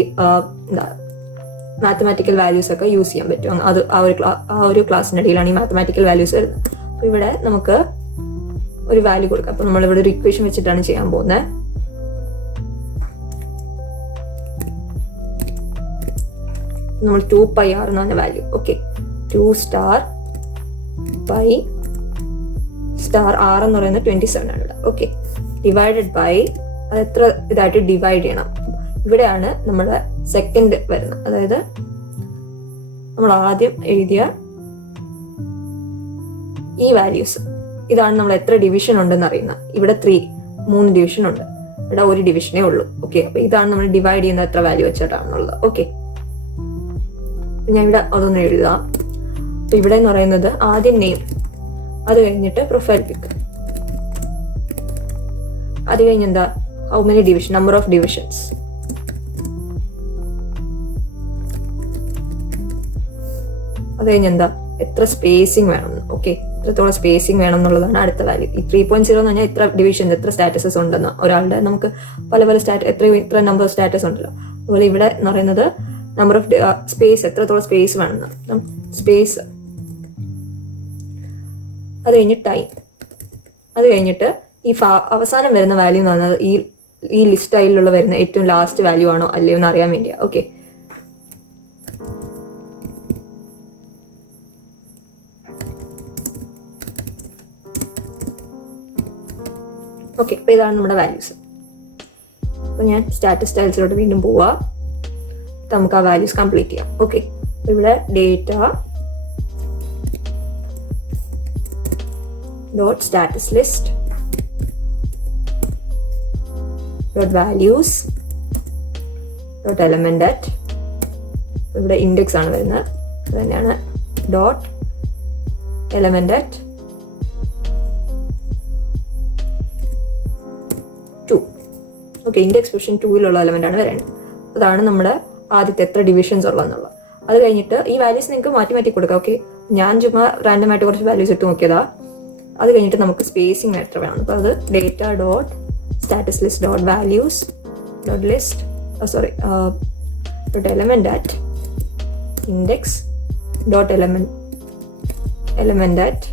മാത്തമാറ്റിക്കൽ വാല്യൂസ് ഒക്കെ യൂസ് ചെയ്യാൻ പറ്റും. അത് ആ ഒരു ക്ലാസ്സിൻ്റെ ഇടയിലാണ് ഈ മാത്തമാറ്റിക്കൽ വാല്യൂസ് വരുന്നത്. അപ്പോൾ ഇവിടെ നമുക്ക് ഒരു വാല്യൂ കൊടുക്കാം. അപ്പോൾ നമ്മളിവിടെ ഒരു ഇക്വേഷൻ വെച്ചിട്ടാണ് ചെയ്യാൻ പോകുന്നത്. നമ്മൾ 2πr എന്ന് പറഞ്ഞ വാല്യൂ. ഓക്കെ, 2 π r എന്ന് പറയുന്നത് 27 ആണ് ഇവിടെ. ഓക്കെ, ഡിവൈഡഡ് ബൈ അത് എത്ര ഇതായിട്ട് ഡിവൈഡ് ചെയ്യണം. ഇവിടെയാണ് നമ്മുടെ സെക്കൻഡ് വരുന്നത്. അതായത് നമ്മൾ ആദ്യം എഴുതിയ ഈ വാല്യൂസ്, ഇതാണ് നമ്മൾ എത്ര ഡിവിഷൻ ഉണ്ടെന്ന് അറിയുന്നത്. ഇവിടെ 3 ഡിവിഷൻ ഉണ്ട്, ഇവിടെ ഒരു ഡിവിഷനേ ഉള്ളൂ. ഓക്കെ, അപ്പൊ ഇതാണ് നമ്മൾ ഡിവൈഡ് ചെയ്യുന്ന എത്ര വാല്യൂ വെച്ചിട്ടാണുള്ളത്. ഓക്കെ, ഞാൻ ഇവിടെ അതൊന്ന് എഴുതാം. അപ്പൊ ഇവിടെ എന്ന് പറയുന്നത് ആദ്യം നെയിം, അത് കഴിഞ്ഞിട്ട് പ്രൊഫൈൽ പിക്ക്, അത് കഴിഞ്ഞ് എന്താ how many division, number of divisions, അത് കഴിഞ്ഞ് എന്താ എത്ര സ്പേസിങ് വേണം. ഓക്കെ, എത്രത്തോളം സ്പേസിങ് വേണം എന്നുള്ളതാണ് അടുത്ത വാല്യൂ. ഈ 3.0 എന്ന് പറഞ്ഞാൽ എത്ര ഡിവിഷൻ, എത്ര സ്റ്റാറ്റസസ് ഉണ്ടെന്ന് ഒരാളുടെ, നമുക്ക് പല പല എത്ര നമ്പർ ഓഫ് സ്റ്റാറ്റസ് ഉണ്ടല്ലോ. അതുപോലെ ഇവിടെ എന്ന് പറയുന്നത് നമ്പർ ഓഫ് സ്പേസ്, എത്രത്തോളം സ്പേസ് വേണമെന്ന്, സ്പേസ്, അത് കഴിഞ്ഞ് ടൈം, അത് കഴിഞ്ഞിട്ട് ഈ അവസാനം വരുന്ന വാല്യൂ എന്ന് പറയുന്നത് ഈ ലിസ്റ്റ് സ്റ്റൈലിലുള്ള വരുന്ന ഏറ്റവും ലാസ്റ്റ് വാല്യൂ ആണോ അല്ലയോ എന്ന് അറിയാൻ വേണ്ടിയാ. ഓക്കെ, ഓക്കെ, അപ്പോൾ ഇതാണ് നമ്മുടെ വാല്യൂസ്. അപ്പോൾ ഞാൻ സ്റ്റാറ്റസ് സ്റ്റൈൽസിലോട്ട് വീണ്ടും പോവാം. നമുക്ക് ആ വാല്യൂസ് കംപ്ലീറ്റ് ചെയ്യാം. ഓക്കെ, ഇവിടെ data dot status list dot values dot element at, ഇവിടെ ഇൻഡെക്സ് ആണ് വരുന്നത്, അത് തന്നെയാണ് dot element at 2. Okay, index position 2-ലുള്ള എലമെന്റ് ആണ് വരേണ്ടത്. അതാണ് നമ്മുടെ ആദ്യത്തെ എത്ര ഡിവിഷൻസ് ഉള്ളതെന്നുള്ളത്. അത് കഴിഞ്ഞിട്ട് ഈ വാല്യൂസ് നിങ്ങൾക്ക് മാറ്റി മാറ്റി കൊടുക്കാം. ഓക്കെ, ഞാൻ ചുമ്മാ റാൻഡം ആയിട്ട് കുറച്ച് വാല്യൂസ് ഇട്ട് നോക്കിയതാ. അത് കഴിഞ്ഞിട്ട് നമുക്ക് സ്പേസിങ് എത്ര വേണം. അപ്പോൾ അത് data dot status list dot values dot list dot element at index dot element at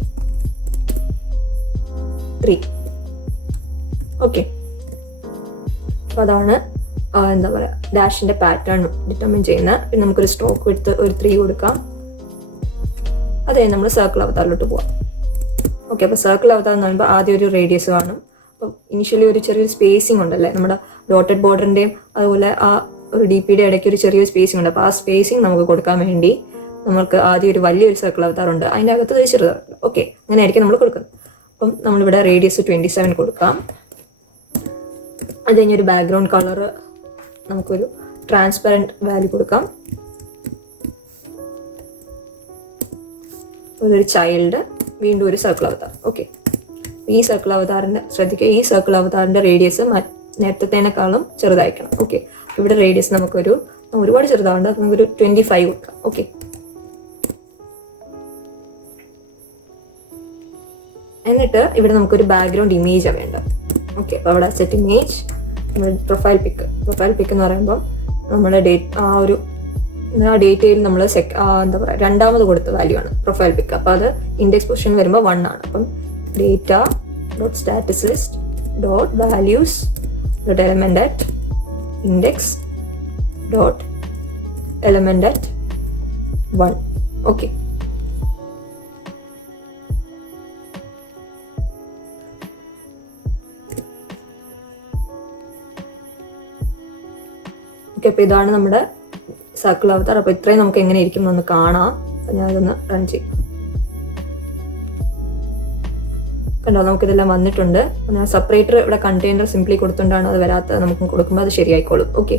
3. Okay, അപ്പോൾ അതാണ് എന്താ പറയുക ഡാഷിൻ്റെ പാറ്റേൺ ഡിറ്റർമിൻ ചെയ്യുന്നത്. പിന്നെ നമുക്കൊരു സ്റ്റോക്ക് വിട്ട് ഒരു 3 കൊടുക്കാം. അത് കഴിഞ്ഞ് നമ്മൾ സർക്കിൾ അവതാറിലോട്ട് പോവാം. ഓക്കെ, അപ്പോൾ സർക്കിൾ അവതാർ എന്ന് പറയുമ്പോൾ ആദ്യം ഒരു റേഡിയസ് കാണും. അപ്പോൾ ഇനിഷ്യലി ഒരു ചെറിയൊരു സ്പേസിംഗ് ഉണ്ടല്ലേ, നമ്മുടെ ഡോട്ടഡ് ബോർഡറിൻ്റെയും അതുപോലെ ആ ഒരു DP-യുടെ ഇടയ്ക്ക് ഒരു ചെറിയൊരു സ്പേസിംഗ് ഉണ്ട്. അപ്പോൾ ആ സ്പേസിംഗ് നമുക്ക് കൊടുക്കാൻ വേണ്ടി നമുക്ക് ആദ്യം ഒരു വലിയൊരു സർക്കിൾ അവതാറുണ്ട്, അതിൻ്റെ അകത്ത് ഒരു ചെറുതാറുണ്ട്. ഓക്കെ, അങ്ങനെ ആയിരിക്കും നമ്മൾ കൊടുക്കുന്നത്. അപ്പം നമ്മളിവിടെ റേഡിയസ് 27 കൊടുക്കാം. അത് കഴിഞ്ഞൊരു ബാക്ക്ഗ്രൗണ്ട് കളർ നമുക്കൊരു ട്രാൻസ്പെറൻറ്റ് വാല്യൂ കൊടുക്കാം. ഒരു ചൈൽഡ്, വീണ്ടും ഒരു സർക്കിൾ അവതാർ. ഓക്കെ, ഈ സർക്കിൾ അവതാറിൻ്റെ ശ്രദ്ധിക്കുക, ഈ സർക്കിൾ അവതാറിൻ്റെ റേഡിയസ് നേരത്തേനേക്കാളും ചെറുതായിരിക്കണം. ഓക്കെ, ഇവിടെ റേഡിയസ് നമുക്കൊരു ഒരുപാട് ചെറുതാവുണ്ട്, നമുക്കൊരു 25 കൊടുക്കാം. ഓക്കെ, എന്നിട്ട് ഇവിടെ നമുക്കൊരു ബാക്ക്ഗ്രൗണ്ട് ഇമേജാണ് വേണ്ടത്. ഓക്കെ, അപ്പോൾ അവിടെ സെറ്റ് ഇമേജ്, പ്രൊഫൈൽ പിക്ക് എന്ന് പറയുമ്പോൾ നമ്മുടെ ആ ഡേറ്റയിൽ നമ്മൾ എന്താ പറയുക രണ്ടാമത് കൊടുത്ത വാല്യൂ ആണ് പ്രൊഫൈൽ പിക്ക്. അപ്പോൾ അത് ഇൻഡെക്സ് പൊസിഷൻ വരുമ്പോൾ 1 ആണ്. അപ്പം data dot status list dot values dot element at index dot element at 1. Okay, okay, അപ്പോൾ ഇതാണ് നമ്മുടെ സർക്കിൾ അവതാർ. അപ്പോൾ ഇത്രയും നമുക്ക് എങ്ങനെ ഇരിക്കും എന്നൊന്ന് കാണാം. അപ്പോൾ ഞാനതൊന്ന് റൺ ചെയ്യും. കണ്ടോ, നമുക്കിതെല്ലാം വന്നിട്ടുണ്ട്. ഞാൻ സെപ്പറേറ്റർ ഇവിടെ കണ്ടെയ്നർ സിംപ്ലി കൊടുത്തുകൊണ്ടാണ് അത് വരാത്തത്. നമുക്ക് കൊടുക്കുമ്പോൾ അത് ശരിയായിക്കോളും. ഓക്കെ,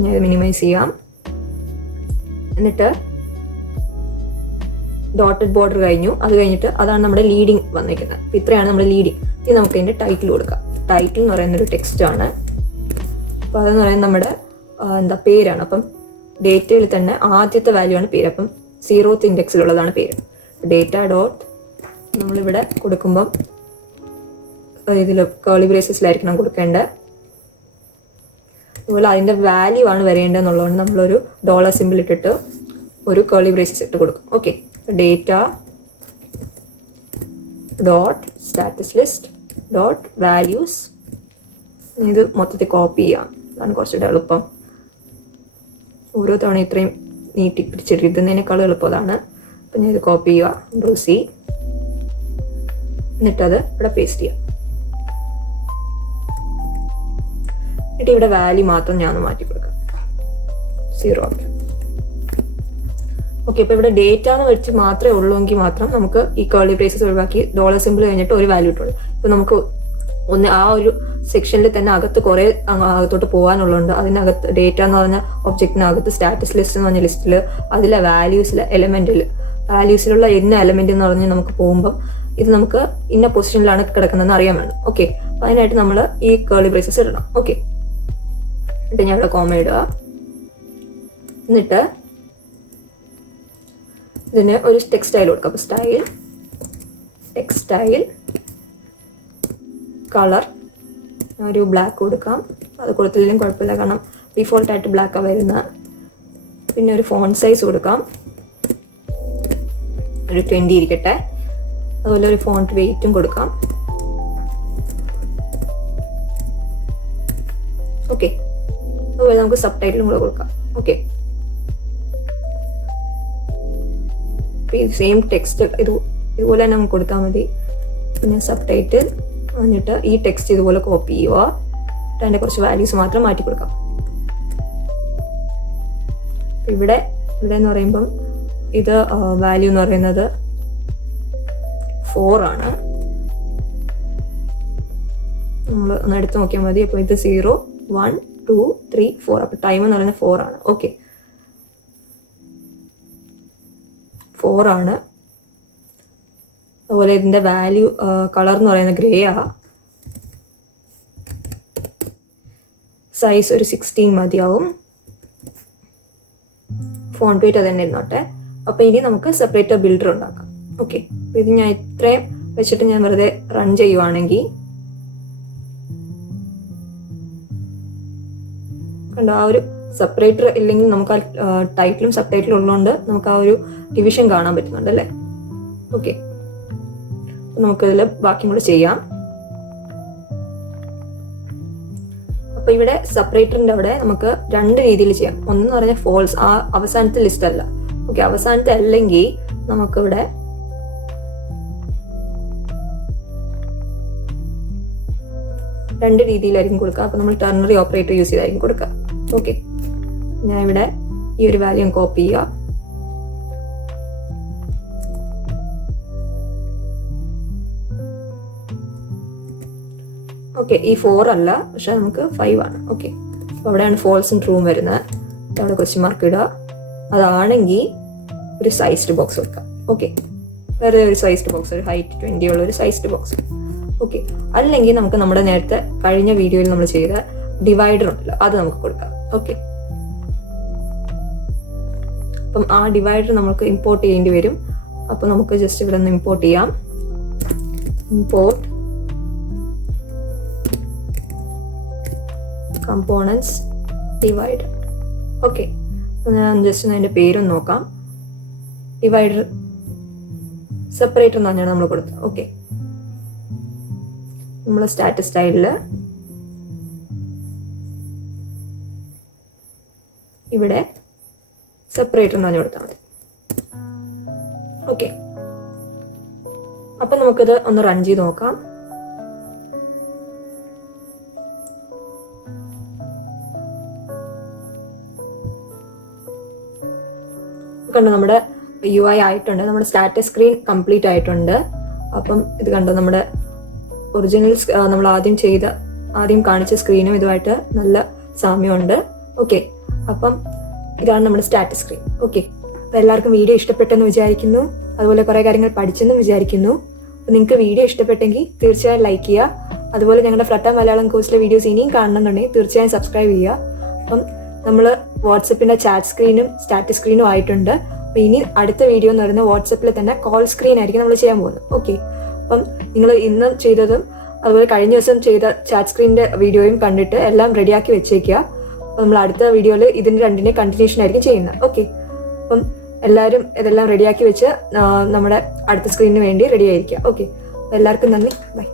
ഞാൻ ഇത് മിനിമൈസ് ചെയ്യാം. എന്നിട്ട് ഡോട്ടഡ് ബോർഡർ കഴിഞ്ഞു. അത് കഴിഞ്ഞിട്ട് അതാണ് നമ്മുടെ ലീഡിങ് വന്നിരിക്കുന്നത്. അപ്പോൾ ഇത്രയാണ് നമ്മുടെ ലീഡിങ്. ഇനി നമുക്ക് അതിൻ്റെ ടൈറ്റിൽ കൊടുക്കാം. ടൈറ്റിൽ എന്ന് പറയുന്നൊരു ടെക്സ്റ്റ് ആണ്. അപ്പോൾ അതെന്ന് പറയുന്നത് നമ്മുടെ പേരാണ്. അപ്പം ഡേറ്റയിൽ തന്നെ ആദ്യത്തെ വാല്യൂ ആണ് പേര്. അപ്പം 0th ഇൻഡെക്സിലുള്ളതാണ് പേര്. ഡേറ്റ ഡോട്ട് നമ്മളിവിടെ കൊടുക്കുമ്പം ഇതിൽ കേളി ബ്രേസസിലായിരിക്കണം കൊടുക്കേണ്ടത്. അതുപോലെ അതിൻ്റെ വാല്യൂ ആണ് വരേണ്ടതെന്നുള്ളതുകൊണ്ട് നമ്മളൊരു ഡോളർ സിമ്പിൾ ഇട്ടിട്ട് ഒരു കേളി ബ്രേസസ് ഇട്ട് കൊടുക്കും. Okay, data dot status list dot values. ഇത് മൊത്തത്തിൽ കോപ്പി ചെയ്യാം, അതാണ് കുറച്ചുകൂടെ എളുപ്പം. ഓരോ തവണ ഇത്രയും നീട്ടി പിടിച്ചിട്ട് എഴുതുന്നതിനേക്കാളും എളുപ്പം അതാണ്. അപ്പം ഞാൻ ഇത് കോപ്പി ചെയ്യുക, ബ്രൗസ് ചെയ്യും, എന്നിട്ടത് ഇവിടെ പേസ്റ്റ് ചെയ്യാം. എന്നിട്ട് ഇവിടെ വാല്യൂ മാത്രം ഞാൻ ഒന്ന് മാറ്റി കൊടുക്കാം, 0 ആക്കാം. ഓക്കെ, അപ്പോൾ ഇവിടെ ഡേറ്റ എന്ന് വെച്ച് മാത്രമേ ഉള്ളൂവെങ്കിൽ മാത്രം നമുക്ക് ഈ കേളി ബ്രേസസ് ഒഴിവാക്കി ഡോളർ സിമ്പിൾ കഴിഞ്ഞിട്ട് ഒരു വാല്യൂ ഇട്ടുള്ളൂ. ഇപ്പോൾ നമുക്ക് ആ ഒരു സെക്ഷനിൽ തന്നെ അകത്ത് കുറേ അകത്തോട്ട് പോകാനുള്ളതുണ്ട്. അതിനകത്ത് ഡേറ്റ എന്ന് പറഞ്ഞ ഒബ്ജക്റ്റിനകത്ത് സ്റ്റാറ്റസ് ലിസ്റ്റ് എന്ന് പറഞ്ഞ ലിസ്റ്റിൽ അതിലെ വാല്യൂസിലുള്ള ഇന്ന എലമെന്റ് എന്ന് പറഞ്ഞ് നമുക്ക് പോകുമ്പം ഇത് നമുക്ക് ഇന്ന പൊസിഷനിലാണ് കിടക്കുന്നതെന്ന് അറിയാൻ വേണം. ഓക്കെ, അപ്പം അതിനായിട്ട് നമ്മൾ ഈ കേളി ബ്രേസസ് ഇടണം. ഓക്കെ, എന്നിട്ട് ഞാൻ ഇവിടെ കോമ ഇടുക. എന്നിട്ട് ഇതിന് ഒരു ടെക്സ്റ്റൈൽ കൊടുക്കാം. അപ്പോൾ ടെക്സ്റ്റൈൽ കളർ ഒരു ബ്ലാക്ക് കൊടുക്കാം. അത് കൊടുത്തില്ലെങ്കിലും കുഴപ്പമില്ല, കാരണം ഡിഫോൾട്ടായിട്ട് ബ്ലാക്കാണ് വരുന്നത്. പിന്നെ ഒരു ഫോണ്ട് സൈസ് കൊടുക്കാം, ഒരു 20 ഇരിക്കട്ടെ. അതുപോലെ ഒരു ഫോണ്ട് വെയിറ്റും കൊടുക്കാം. ഓക്കെ, അതുപോലെ നമുക്ക് സബ് ടൈറ്റിലും കൂടെ കൊടുക്കാം. ഓക്കെ, ഈ സെയിം ടെക്സ്റ്റ് ഇതുപോലെ തന്നെ നമുക്ക് കൊടുത്താൽ മതി. പിന്നെ സബ് ടൈറ്റിൽ എന്നിട്ട് ഈ ടെക്സ്റ്റ് ഇതുപോലെ കോപ്പി ചെയ്യുക. അതിൻ്റെ കുറച്ച് വാല്യൂസ് മാത്രം മാറ്റി കൊടുക്കാം. ഇവിടെ എന്ന് പറയുമ്പം ഇത് വാല്യൂ എന്ന് പറയുന്നത് 4 ആണ്. നമ്മൾ ഒന്ന് എടുത്ത് നോക്കിയാൽ മതി. അപ്പോൾ ഇത് 0, 1, 2, 3, 4. അപ്പോൾ ടൈം എന്ന് പറയുന്നത് 4 ആണ്. ഓക്കെ, 4 ആണ്. അതുപോലെ ഇതിൻ്റെ വാല്യൂ കളർ എന്ന് പറയുന്നത് ഗ്രേ ആ. സൈസ് ഒരു 16 മതിയാവും. ഫോണ്ട് വെയിറ്റ് അത് തന്നെ ഇരുന്നോട്ടെ. അപ്പോൾ ഇനി നമുക്ക് സെപ്പറേറ്റ് ബിൽഡർ ഉണ്ടാക്കാം. ഓക്കെ, അപ്പോൾ ഇത് ഞാൻ ഇത്രയും വെച്ചിട്ട് ഞാൻ വെറുതെ റൺ ചെയ്യുവാണെങ്കിൽ കണ്ടോ, ആ ഒരു സെപ്പറേറ്റർ ഇല്ലെങ്കിൽ നമുക്ക് ആ ടൈറ്റിലും സബ് ടൈറ്റിലും ഉള്ളതുകൊണ്ട് നമുക്ക് ആ ഒരു ഡിവിഷൻ കാണാൻ പറ്റുന്നുണ്ട് അല്ലേ. ഓക്കെ, നമുക്കിതിൽ ബാക്കിയും കൂടെ ചെയ്യാം. അപ്പൊ ഇവിടെ സെപ്പറേറ്ററിന്റെ അവിടെ നമുക്ക് 2 രീതിയിൽ ചെയ്യാം. ഒന്നെന്ന് പറഞ്ഞാൽ ഫോൾസ്, ആ അവസാനത്തെ ലിസ്റ്റ് അല്ല. ഓക്കെ, അവസാനത്തെ അല്ലെങ്കിൽ നമുക്കിവിടെ രണ്ട് രീതിയിലായിരിക്കും കൊടുക്കുക. അപ്പൊ നമ്മൾ ടെർണറി ഓപ്പറേറ്റർ യൂസ് ചെയ്തായിരിക്കും കൊടുക്കുക. ഓക്കെ, ഞാൻ ഇവിടെ ഈ ഒരു വാല്യൂ കോപ്പി ചെയ്യുക. ഓക്കെ, ഈ 4 അല്ല, പക്ഷെ നമുക്ക് 5 ആണ്. ഓക്കെ, അപ്പോൾ അവിടെയാണ് ഫോൾസും ട്രൂവും വരുന്നത്. അവിടെ ക്വസ്റ്റ്യൻ മാർക്ക് ഇടുക. അതാണെങ്കിൽ ഒരു സൈസ്ഡ് ബോക്സ് വെക്കാം. ഓക്കെ, വേറെ ഒരു സൈസ്ഡ് ബോക്സ്, ഒരു ഹൈറ്റ് 20 ഉള്ള ഒരു സൈസ്ഡ് ബോക്സ്. ഓക്കെ, അല്ലെങ്കിൽ നമുക്ക് നമ്മുടെ നേരത്തെ കഴിഞ്ഞ വീഡിയോയിൽ നമ്മൾ ചെയ്ത ഡിവൈഡർ ഉണ്ടല്ലോ, അത് നമുക്ക് കൊടുക്കാം. ഓക്കെ, അപ്പം ആ ഡിവൈഡർ നമുക്ക് ഇമ്പോർട്ട് ചെയ്യേണ്ടി വരും. അപ്പം നമുക്ക് ജസ്റ്റ് ഇവിടെ നിന്ന് ഇമ്പോർട്ട് ചെയ്യാം. Import components divider. ഓക്കെ, ഞാൻ ജസ്റ്റ് അതിൻ്റെ പേരൊന്ന് നോക്കാം. ഡിവൈഡർ സെപ്പറേറ്റർ എന്ന് പറഞ്ഞാണ് നമ്മൾ കൊടുത്തത്. ഓക്കെ, നമ്മൾ സ്റ്റാറ്റസ് സ്റ്റൈലില് ഇവിടെ സെപ്പറേറ്റർ എന്ന് പറഞ്ഞു കൊടുത്താൽ മതി. ഓക്കെ, അപ്പൊ നമുക്കിത് ഒന്ന് റൺ ചെയ്ത് നോക്കാം. കണ്ടോ, നമ്മുടെ UI ആയിട്ടുണ്ട്, നമ്മുടെ സ്റ്റാറ്റസ് സ്ക്രീൻ കംപ്ലീറ്റ് ആയിട്ടുണ്ട്. അപ്പം ഇത് കണ്ടോ, നമ്മുടെ ഒറിജിനൽ നമ്മൾ ആദ്യം കാണിച്ച സ്ക്രീനും ഇതുമായിട്ട് നല്ല സാമ്യമുണ്ട്. ഓക്കെ, അപ്പം ഇതാണ് നമ്മുടെ സ്റ്റാറ്റസ് സ്ക്രീൻ. ഓക്കെ, അപ്പം എല്ലാവർക്കും വീഡിയോ ഇഷ്ടപ്പെട്ടെന്ന് വിചാരിക്കുന്നു. അതുപോലെ കുറേ കാര്യങ്ങൾ പഠിച്ചെന്ന് വിചാരിക്കുന്നു. അപ്പം നിങ്ങൾക്ക് വീഡിയോ ഇഷ്ടപ്പെട്ടെങ്കിൽ തീർച്ചയായും ലൈക്ക് ചെയ്യുക. അതുപോലെ ഞങ്ങളുടെ ഫ്ലട്ടർ മലയാളം കോഴ്സിലെ വീഡിയോസ് ഇനിയും കാണണമെന്നുണ്ടെങ്കിൽ തീർച്ചയായും സബ്സ്ക്രൈബ് ചെയ്യുക. അപ്പം നമ്മൾ വാട്സപ്പിൻ്റെ ചാറ്റ് സ്ക്രീനും സ്റ്റാറ്റസ് സ്ക്രീനും ആയിട്ടുണ്ട്. അപ്പോൾ ഇനി അടുത്ത വീഡിയോ എന്ന് പറയുന്നത് വാട്സപ്പിൽ തന്നെ കോൾ സ്ക്രീൻ ആയിരിക്കും നമ്മൾ ചെയ്യാൻ പോകുന്നത്. ഓക്കെ, അപ്പം നിങ്ങൾ ഇന്ന് ചെയ്തതും അതുപോലെ കഴിഞ്ഞ ദിവസം ചെയ്ത ചാറ്റ് സ്ക്രീനിൻ്റെ വീഡിയോയും കണ്ടിട്ട് എല്ലാം റെഡിയാക്കി വെച്ചേക്കുക. അപ്പം നമ്മൾ അടുത്ത വീഡിയോയിൽ ഇതിൻ്റെ രണ്ടിൻ്റെ കണ്ടിന്യൂഷൻ ആയിരിക്കും ചെയ്യുന്നത്. ഓക്കെ, അപ്പം എല്ലാവരും ഇതെല്ലാം റെഡിയാക്കി വെച്ച് നമ്മുടെ അടുത്ത സ്ക്രീനിന് വേണ്ടി റെഡി ആയിരിക്കുക. ഓക്കെ, എല്ലാവർക്കും നന്ദി, ബൈ.